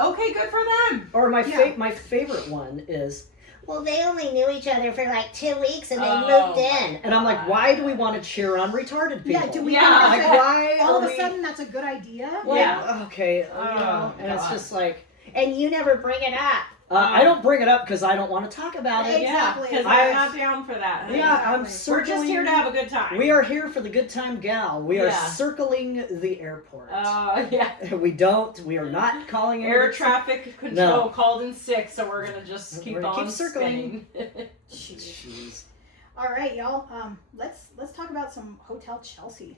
Okay, good for them. Or my Yeah. my favorite one is, Well, they only knew each other for like 2 weeks, and they Oh, moved in. and I'm like, why do we want to cheer on retarded people? Yeah, do we Yeah. think Like, that's why all are of a we? sudden that's a good idea? Like, Yeah. okay, Oh, and it's God. just like, And you never bring it up. I don't bring it up because I don't want to talk about it. Exactly. Because I- I'm not down for that. Yeah, I'm Exactly. We're just here to have a good time. We are here for the good time gal. We are Yeah. circling the airport. Yeah. We are not calling Air it. traffic control No. called in sick, so we're gonna just keep We're gonna on keep circling. spinning. Jeez. All right, y'all. Let's talk about some Hotel Chelsea,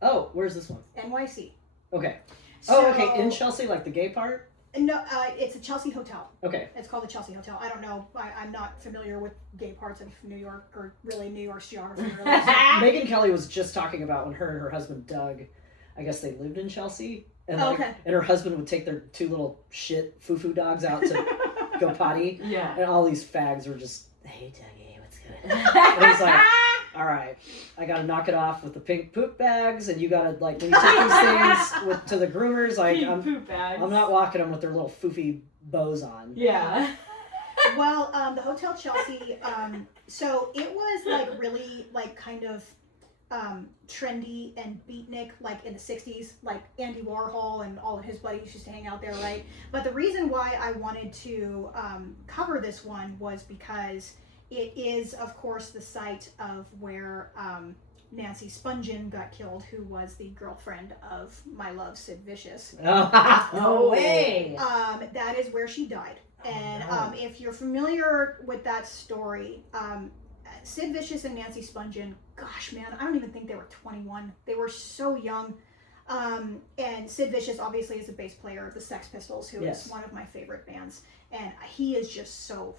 Oh, where's this one? NYC. Okay. So, Oh, okay. In Chelsea, like the gay part? No, it's a Chelsea hotel. Okay. It's called the Chelsea Hotel. I don't know. I'm not familiar with gay parts of New York or really New York's geography. Really. So- Megan Kelly was just talking about when her and her husband Doug, I guess they lived in Chelsea, and like, Okay. and her husband would take their 2 little shit foo-foo dogs out to go potty, Yeah. and all these fags were just, hey Dougie, what's good? And he's like, all right, I gotta knock it off with the pink poop bags, and you gotta like when you take these things to the groomers, like Pink I'm poop bags. not walking them with their little foofy bows on. Yeah. Well, the Hotel Chelsea. So it was like really like kind of trendy and beatnik like in the 60s, like Andy Warhol and all of his buddies used to hang out there, right? But the reason why I wanted to cover this one was because it is, of course, the site of where Nancy Spungen got killed, who was the girlfriend of my love, Sid Vicious. Oh, No way. That is where she died. And no. if you're familiar with that story, Sid Vicious and Nancy Spungen, gosh, man, I don't even think they were 21. They were so young. And Sid Vicious obviously is a bass player of the Sex Pistols, who Yes. is one of my favorite bands. And he is just so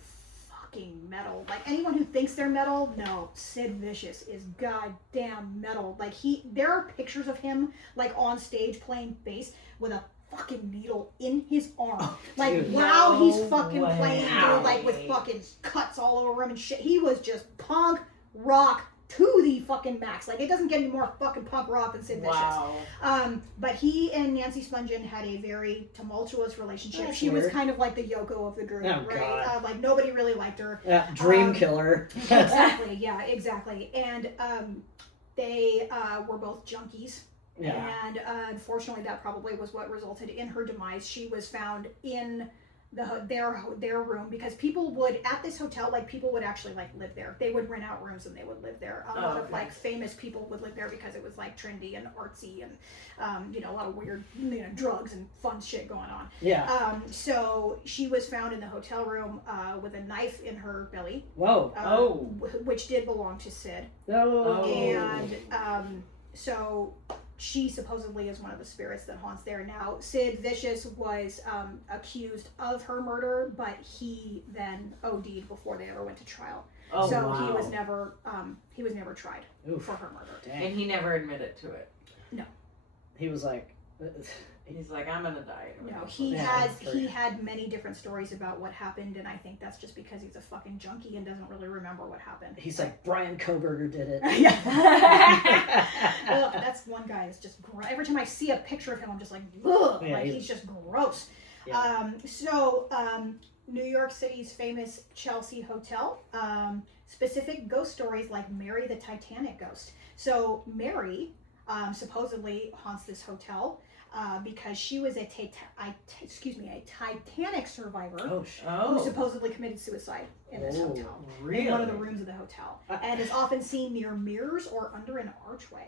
fucking metal. Like anyone who thinks they're metal, no, Sid Vicious is goddamn metal. Like there are pictures of him like on stage playing bass with a fucking needle in his arm. Like dude. while he's No fucking way. playing, dude, like with fucking cuts all over him and shit. He was just punk rock to the fucking max. Like it doesn't get any more fucking punk rock than Sid Vicious. Wow. But he and Nancy Spungen had a very tumultuous relationship. That's She was weird. kind of like the Yoko of the group, Oh, right? God. Like nobody really liked her. Yeah, dream Um, killer. Exactly. Yeah, exactly. And They were both junkies. Yeah. And unfortunately, that probably was what resulted in her demise. She was found in their room because people would at this hotel, like people would actually like live there. They would rent out rooms and they would live there. A lot of like famous people would live there because it was like trendy and artsy and a lot of weird drugs and fun shit going on. Yeah. So she was found in the hotel room with a knife in her belly. Whoa. Which did belong to Sid. Oh. And so she supposedly is one of the spirits that haunts there. Now, Sid Vicious was accused of her murder, but he then OD'd before they ever went to trial. Oh, so wow. he was never tried Oof. for her murder. Dang. And he never admitted to it. He was like, He's like, I'm gonna die. No, he Yeah, had many different stories about what happened, and I think that's just because he's a fucking junkie and doesn't really remember what happened. he's like, Brian Koberger did it. Yeah. Ugh, that's one guy that's just every time I see a picture of him, I'm just like, ugh, Yeah, like he's just gross. Yeah. New York City's famous Chelsea Hotel, specific ghost stories like Mary the Titanic ghost. So Mary supposedly haunts this hotel because she was a Titanic survivor. Oh, Who supposedly committed suicide in this hotel. Really? In one of the rooms of the hotel. And is often seen near mirrors or under an archway.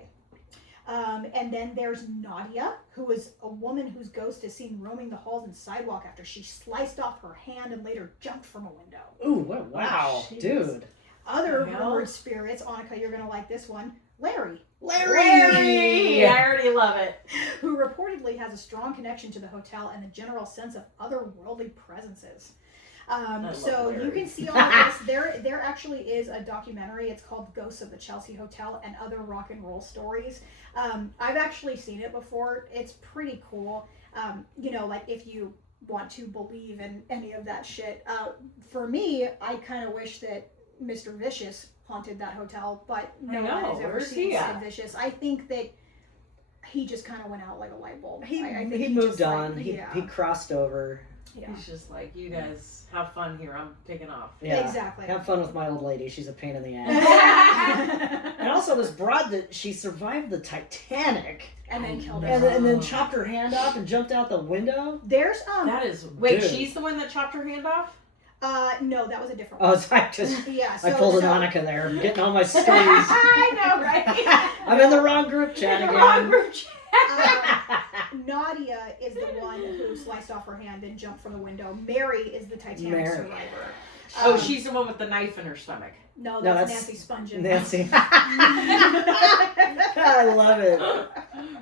And then there's Nadia, who is a woman whose ghost is seen roaming the halls and sidewalk after she sliced off her hand and later jumped from a window. Ooh, wow, jeez. dude. Other The hell? rumored spirits, Annika, you're going to like this one, Larry, Larry! I already love it. who reportedly has a strong connection to the hotel and a general sense of otherworldly presences. love So you Larry. can see all of this. There actually is a documentary. It's called Ghosts of the Chelsea Hotel and Other Rock and Roll Stories. I've actually seen it before. It's pretty cool. Like if you want to believe in any of that shit. For me, I kind of wish that Mr. Vicious haunted that hotel, but no one has ever Where's seen he Sid at? Vicious. I think that he just kind of went out like a light bulb. He I think moved just, like, on. yeah. He crossed over. Yeah. He's just like, you guys have fun here. I'm taking off. Yeah. Exactly. Have fun with my old lady. She's a pain in the ass. And also this broad that she survived the Titanic And then killed and, her. and then chopped her hand off and jumped out the window. There's That is. Wait, Dude. she's the one that chopped her hand off? no, that was a different Oh, one. it's I just Yeah, I pulled an Annika there. I'm getting all my stories. I know, right? I'm in the wrong group chat again. Wrong group chat. Nadia is the one who sliced off her hand and jumped from the window. Mary is the Titanic Mary. survivor. Oh, she's the one with the knife in her stomach. No, No, that's that's Nancy Spungen. Nancy. I love it.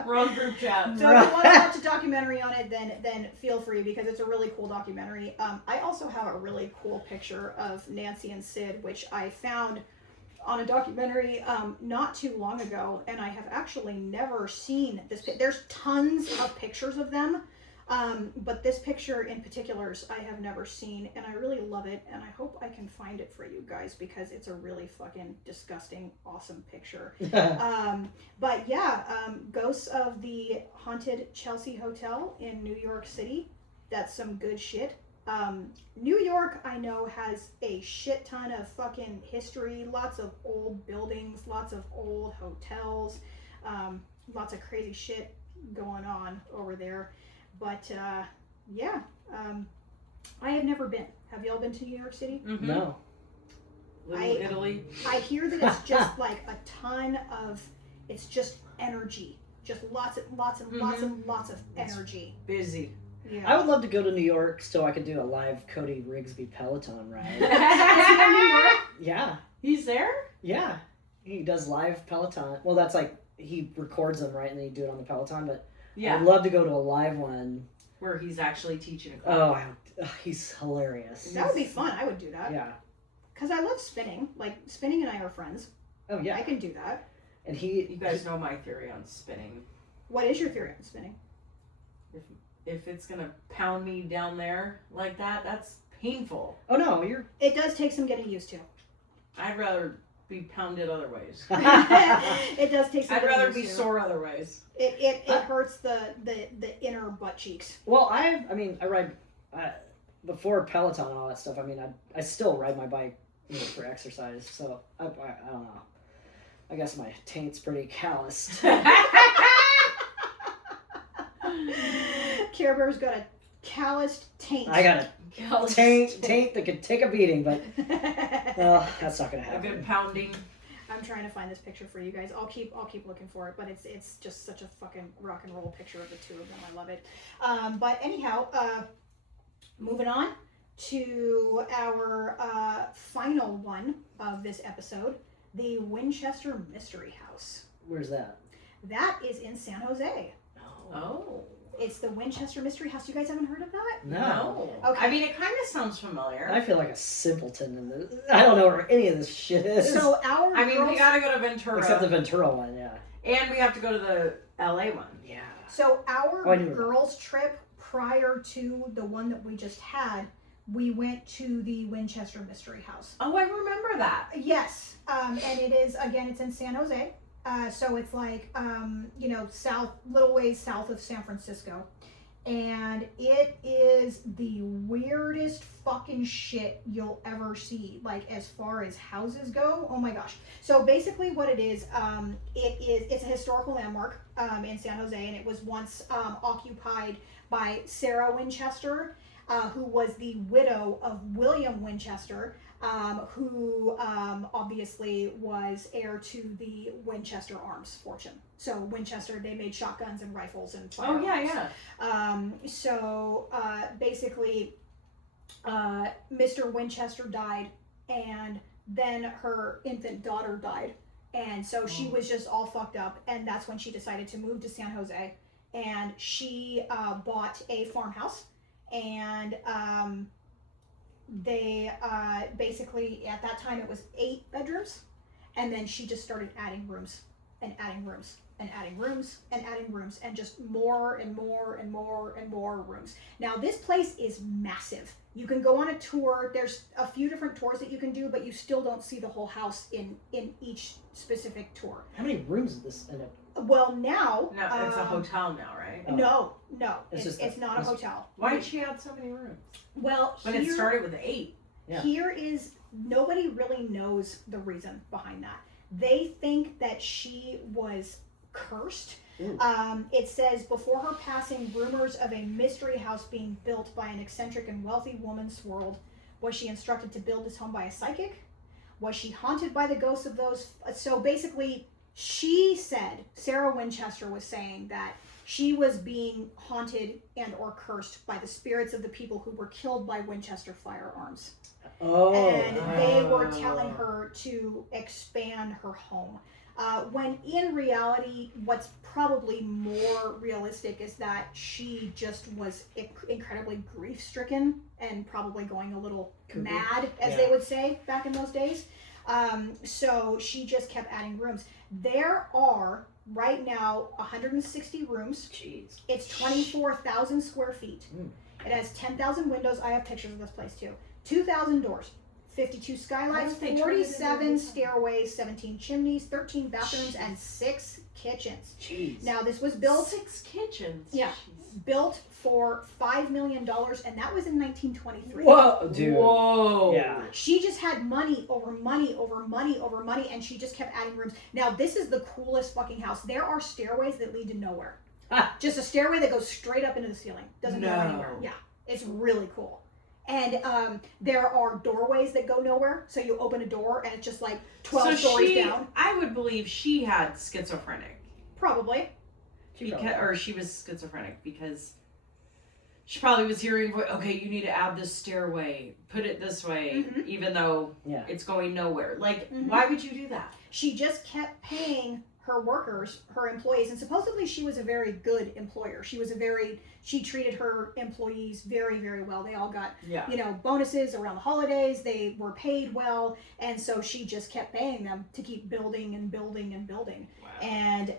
Wrong group chat. So if you want to watch a documentary on it, then feel free because it's a really cool documentary. I also have a really cool picture of Nancy and Sid, which I found on a documentary not too long ago, and I have actually never seen this. There's tons of pictures of them, but this picture in particular I have never seen, and I really love it, and I hope I can find it for you guys because it's a really fucking disgusting, awesome picture. But yeah, Ghosts of the Haunted Chelsea Hotel in New York City. That's some good shit. New York, I know, has a shit ton of fucking history, lots of old buildings, lots of old hotels, lots of crazy shit going on over there. But yeah, I have never been. Have y'all been to New York City? Mm-hmm. No. Little Italy. I hear that it's just like a ton of, it's just energy, just lots and lots of energy. Busy. Yeah. I would love to go to New York so I could do a live Cody Rigsby Peloton ride. Is he in New York? Yeah. He's there? Yeah. He does live Peloton. Well, that's like, he records them, right? And then you do it on the Peloton. But Yeah. I'd love to go to a live one. Where he's actually teaching a class. He's hilarious. That would be fun. I would do that. Yeah. Because I love spinning. Like, spinning and I are friends. Oh, yeah. I can do that. And You guys know my theory on spinning. What is your theory on spinning? If it's gonna pound me down there like that, that's painful. Oh, no, you're... It does take some getting used to. I'd rather be pounded other ways. It does take some I'd getting rather used be to. sore other ways. It hurts the inner butt cheeks. Well, I ride... before Peloton and all that stuff, I still ride my bike for exercise, so I don't know. I guess my taint's pretty calloused. Care Bear's got a calloused taint. I got a taint that could take a beating, but well, that's not gonna A good happen. pounding. I'm trying to find this picture for you guys. I'll keep looking for it, but it's just such a fucking rock and roll picture of the two of them. I love it. But anyhow, moving on to our final one of this episode, the Winchester Mystery House. Where's that? That is in San Jose. Oh. It's the Winchester Mystery House. You guys haven't heard of that? No. Okay. I mean, it kind of sounds familiar. I feel like a simpleton in this. I don't know where any of this shit is. So our I mean, we girls- gotta go to Ventura. Except the Ventura one, yeah. And we have to go to the LA one. Yeah. So our Oh, I knew that. girls' trip prior to the one that we just had, we went to the Winchester Mystery House. Oh, I remember that. Yes, and it is, again, it's in San Jose. So it's like, little ways south of San Francisco. And it is the weirdest fucking shit you'll ever see, like as far as houses go. Oh my gosh. So basically what it is, it's a historical landmark in San Jose, and it was once occupied by Sarah Winchester, who was the widow of William Winchester, who obviously was heir to the Winchester arms fortune. So Winchester, they made shotguns and rifles and Oh, firearms. yeah. Basically, Mr. Winchester died, and then her infant daughter died. And so she was just all fucked up, and that's when she decided to move to San Jose. And she bought a farmhouse, and they basically, at that time, it was 8 bedrooms, and then she just started adding rooms and adding rooms and adding rooms and adding rooms, and just more and more and more and more rooms. Now this place is massive. You can go on a tour. There's a few different tours that you can do, but you still don't see the whole house in each specific tour. How many rooms did this end up? Well, now No, it's a hotel now, right? Oh. No, It's it's just not a hotel. Why did she have so many rooms? Well, When it started with 8. Yeah. Here is, nobody really knows the reason behind that. They think that she was cursed. Ooh. It says, before her passing, rumors of a mystery house being built by an eccentric and wealthy woman swirled. Was she instructed to build this home by a psychic? Was she haunted by the ghosts of those? So basically, she said, Sarah Winchester was saying that she was being haunted and or cursed by the spirits of the people who were killed by Winchester firearms. Oh. And they were telling her to expand her home. When in reality, what's probably more realistic is that she just was incredibly grief-stricken and probably going a little Cuckoo. mad, as Yeah. they would say back in those days. So she just kept adding rooms. There are, right now, 160 rooms. Jeez. It's 24,000 square feet. Mm. It has 10,000 windows. I have pictures of this place too. 2,000 doors, 52 skylights, Why don't they turn it into 47 a- stairways, 17 chimneys, 13 bathrooms, and 6 kitchens. Jeez. Now this was built 6 kitchens. Yeah. Jeez. for $5 million, and that was in 1923. Whoa, dude. Whoa. Yeah. She just had money over money over money over money, and she just kept adding rooms. Now, this is the coolest fucking house. There are stairways that lead to nowhere. Ah. Just a stairway that goes straight up into the ceiling. Doesn't go No. anywhere. Yeah, it's really cool. And there are doorways that go nowhere. So you open a door, and it's just like 12 stories down. I would believe she had schizophrenic. Probably. She was schizophrenic because she probably was hearing, okay, you need to add this stairway, put it this way, Mhm. even though Yeah. it's going nowhere. Like, Mhm. why would you do that? She just kept paying her workers, her employees, and supposedly she was a very good employer. She treated her employees very, very well. They all got, Yeah. bonuses around the holidays. They were paid well, and so she just kept paying them to keep building and building and building. Wow. And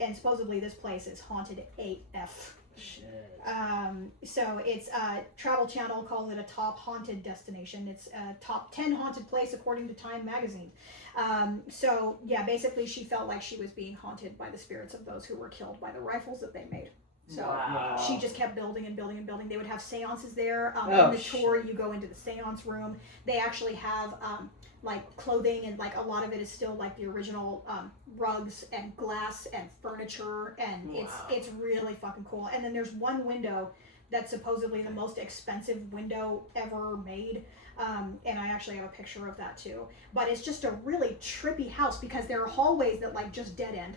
and supposedly this place is haunted AF. Shit. So it's Travel Channel calls it a top haunted destination. It's a top 10 haunted place according to Time magazine. So yeah, basically she felt like she was being haunted by the spirits of those who were killed by the rifles that they made. So Wow. she just kept building and building and building. They would have seances there. Oh, On the tour, you go into the seance room. They actually have like clothing, and like a lot of it is still like the original rugs and glass and furniture, and Wow. it's really fucking cool. And then there's one window that's supposedly the most expensive window ever made. And I actually have a picture of that too. But it's just a really trippy house because there are hallways that like just dead end.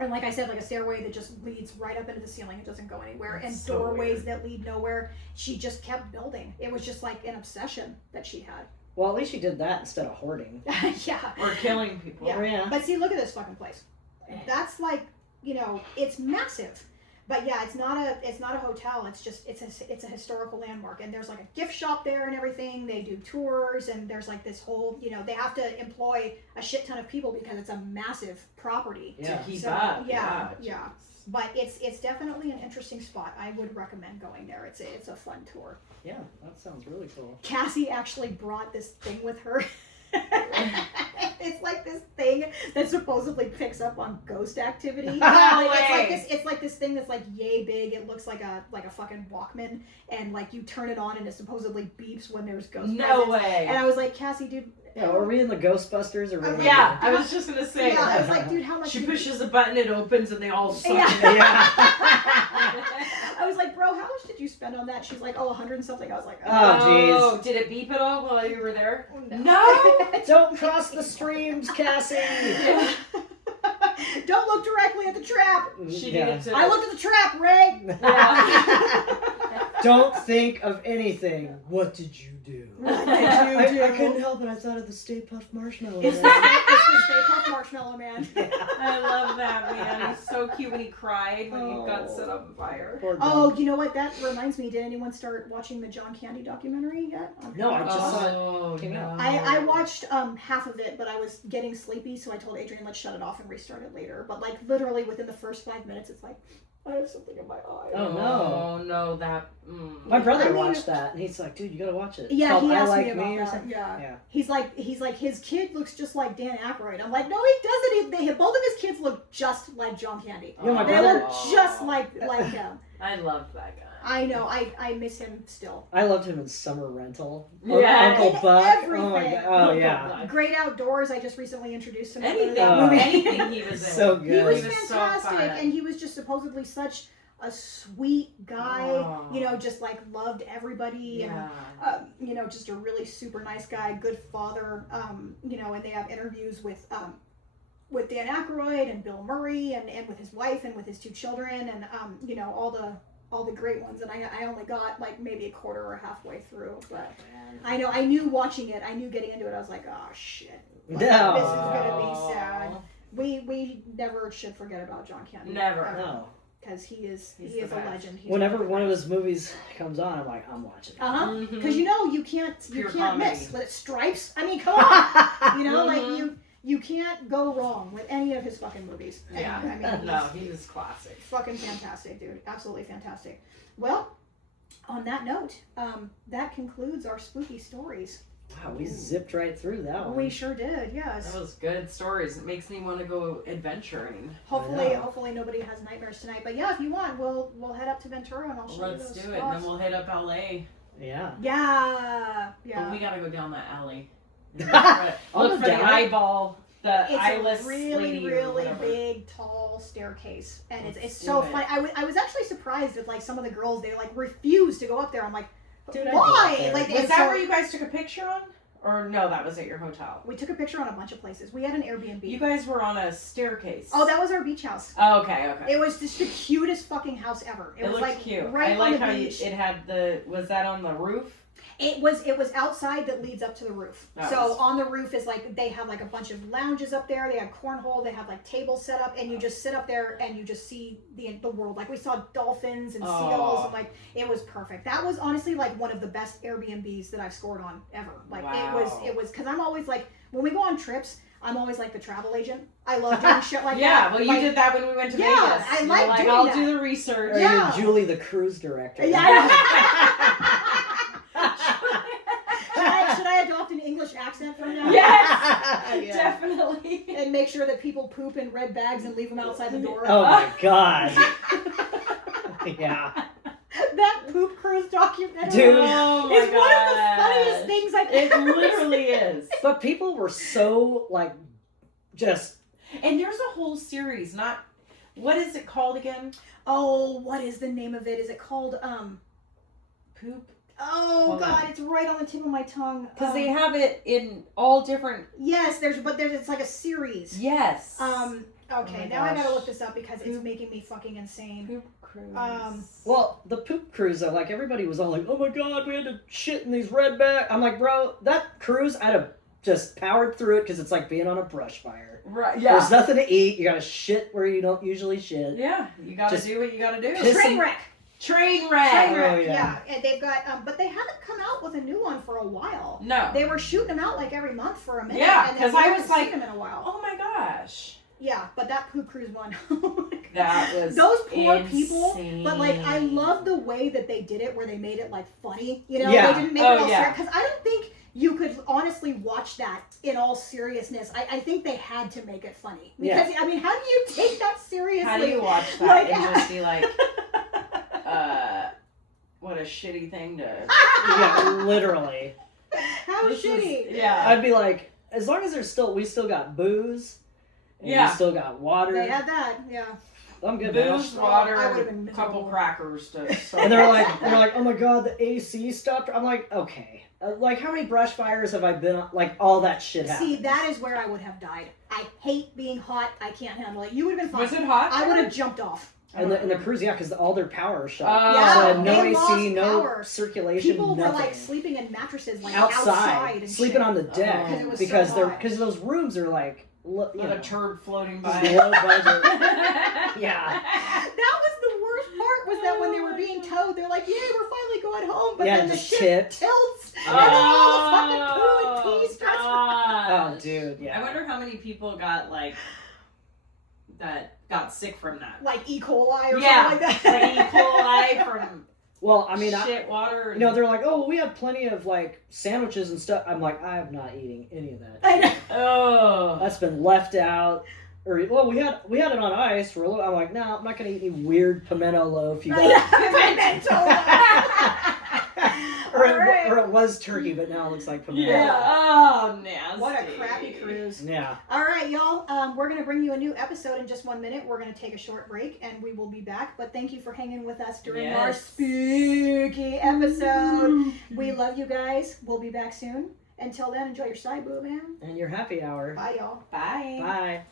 And like I said, like a stairway that just leads right up into the ceiling. It doesn't go anywhere. That's And so doorways weird. that lead nowhere. She just kept building. It was just like an obsession that she had. Well, at least you did that instead of hoarding. Yeah. Or killing people. Yeah. Yeah. But see, look at this fucking place. That's like, you know, it's massive. But yeah, it's not a hotel. It's just it's a historical landmark, and there's like a gift shop there and everything. They do tours, and there's like this whole, you know, they have to employ a shit ton of people because it's a massive property. Yeah. To keep So, up. yeah. jeez. But it's definitely an interesting spot. I would recommend going there. It's a fun tour. Yeah, that sounds really cool. Cassie actually brought this thing with her. It's like this thing that supposedly picks up on ghost activity. No It's like this thing that's like yay big. It looks like a fucking Walkman, and like you turn it on and it supposedly beeps when there's ghost No presence. way. And I was like, Cassie, dude. Yeah, were we in the Ghostbusters or were we Yeah, I was just gonna say. Yeah, I was like, dude, how much? She did you- pushes a button, it opens, and they all suck Yeah. it in. Yeah. I was like, bro, how much did you spend on that? She's like, oh, 100 and something. I was like, Oh, jeez. Did it beep at all while you were there? no. No. Don't cross the streams, Cassie. Don't look directly at the trap. She Yeah. needed to. I looked at the trap, Ray. Yeah. Don't think of anything. What did you do? What did you I do? couldn't help it. I thought of the Stay Puft Marshmallow. It's the Man. Stay Puft Marshmallow Man. I love that man. He's so cute when he cried when he got Oh. set on fire. Poor Oh, John. you know what? That reminds me. Did anyone start watching the John Candy documentary yet? No, I just saw it. Oh came out. I watched half of it, but I was getting sleepy, so I told Adrian, let's shut it off and restart it later. But like literally within the first 5 minutes, it's like, I have something in my eye. Oh, no. Oh no, that. My brother I mean- watched that, and he's like, "Dude, you gotta watch it." It's Yeah, called he I asked Like me about or that. something. Yeah. Yeah. He's like his kid looks just like Dan Aykroyd. I'm like, no, he doesn't. Both of his kids look just like John Candy. You know, my They brother. look just like him. I loved that guy. I know. I miss him still. I loved him in Summer Rental. Yeah. Uncle In Buck. everything. Oh my god. Oh yeah. Great Outdoors. I just recently introduced him to Anything, that movie. anything he was in. So He good. was He was so fantastic, fun. and he was just supposedly such a sweet guy. Oh. You know, just like loved everybody, and Yeah. you know, just a really super nice guy, good father. You know, and they have interviews with Dan Aykroyd and Bill Murray, and with his wife and with his two children, and you know, all the great ones. And I only got like maybe a quarter or halfway through, but I know I knew watching it, I knew getting into it, I was like, oh shit, like, No. this is gonna be sad. We never should forget about John Candy. Never. No. Because he is He's a the best. legend. He's Whenever one one of the his movies comes on, I'm like, I'm watching. best. Mhm. Because you know you can't Pure miss comedy. with Stripes. I mean, come on. You know, Mhm. like you can't go wrong with any of his fucking movies. Yeah. I mean, No, he was classic. fucking fantastic, dude. Absolutely fantastic. Well, on that note, that concludes our spooky stories. Wow, we zipped right through that one. We sure did, yes. That was good stories. It makes me want to go adventuring. Hopefully, Yeah. hopefully nobody has nightmares tonight. But yeah, if you want, we'll head up to Ventura and I'll show Let's you those do it, and spots. then we'll hit up LA. Yeah. Yeah, But yeah. we gotta go down that alley. I'll Look go for the down it. eyeball, the It's eyeless a really, lady or really whatever. big, tall staircase, and it's Let's so do it. funny. I was actually surprised at like some of the girls. They like refused to go up there. I'm like, Dude, I'd go why? up there. Like, Was and that so where you guys took a picture on? Or no, that was at your hotel. we took a picture on a bunch of places. We had an Airbnb. You guys were on a staircase. Oh, that was our beach house. Oh, okay, okay. It was just the cutest fucking house ever. It was looked like cute. right I like on the how beach. it had the. Was that on the roof? It was outside that leads up to the roof. That So was- on the roof is like they have like a bunch of lounges up there. They have cornhole. They have like tables set up, and you just sit up there and you just see the world. Like we saw dolphins and seals, Aw. and like it was perfect. That was honestly like one of the best Airbnbs that I've scored on ever. Like Wow. it was because I'm always like when we go on trips, I'm always like the travel agent. I love doing shit like Yeah, that. well, you Like, did that when we went to Yeah, Vegas. I You like were like, doing I'll that. do the research. Or Yeah. you're Julie, the cruise director. Should I adopt an English accent from now? Yes, Yeah. definitely. And make sure that people poop in red bags and leave them outside the door. Oh my god. Yeah. That Poop Cruise documentary Dude. Oh my is one of the gosh. funniest things I've It ever literally seen. is. But people were so like, just And there's a whole series. Not what is it called again? Oh, what is the name of it? Is it called Poop. Oh Hold God, on. it's right on the tip of my tongue. Because they have it in all different. Yes, there's it's like a series. Yes. Okay, Oh my now I gotta gosh. look this up because it's Poop. making me fucking insane. Poop cruise. well, the poop cruise though, like everybody was all like, oh my god, we had to shit in these red bags. I'm like, bro, that cruise, I'd have just powered through it because it's like being on a brush fire. Right. There's nothing to eat. You gotta shit where you don't usually shit. Yeah. You gotta Just do what you gotta do. piss Train and- wreck. Train wreck. Train wreck. Oh, yeah. Yeah, and they've got but they haven't come out with a new one for a while. No. They were shooting them out like every month for a minute. Yeah, and then 'cause we I haven't was like- seen them in a while. Oh my gosh. Yeah, but that Poop Cruise one. That was Those poor people. But like, I insane. love the way that they did it, where they made it like funny. You know, Yeah. they didn't make Oh, it all yeah. serious. Because I don't think you could honestly watch that in all seriousness. I think they had to make it funny. Because I mean, how do you take that seriously? How do you watch that Like- and just be like, what a shitty thing to. Yeah, literally. How This is- shitty. yeah. I'd be like, as long as we still got booze, and Yeah. we still got water, They had that, yeah. I'm good, man. Booze, I water, would've been a couple miserable. crackers to. And they're like, oh my god, the AC stopped. I'm like, okay. Like, how many brush fires have I been on? Like, all that shit happened. See, that is where I would have died. I hate being hot. I can't handle it. You would have been fine. Was it hot? I would have jumped off. And the cruise, yeah, because all their power shut. Oh. Yeah, So no they AC, lost no power. circulation, People nothing. were like sleeping in mattresses like outside, and sleeping shit. on the deck Because it was because so they're hot. because those rooms are like you With know, a turd floating just by. low budget. Yeah. That was the worst part, was that when they were being towed, they're like, "Yay, we're finally going home," but Yeah, then the just ship tipped. tilts, and then all the fucking poo and Oh, pee starts. Oh, dude, yeah. I wonder how many people got got sick from that. Like E. coli or Yeah, something like Like that. E. coli from Well, I mean, shit water. you know, they're like, oh, we had plenty of like sandwiches and stuff. I'm like, I'm not eating any of that. I know. oh. That's been left out. Or well, we had it on ice for a little. I'm like, no, I'm not gonna eat any weird pimento loaf. You got Alright. or it was turkey, but now it looks like pimento. Yeah. Oh, nasty. What a crappy cruise. Yeah. All right, y'all. We're going to bring you a new episode in just 1 minute. We're going to take a short break and we will be back. But thank you for hanging with us during our Yes. spooky episode. We love you guys. We'll be back soon. Until then, enjoy your side boob, man. And your happy hour. Bye, y'all. Bye.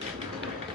Bye.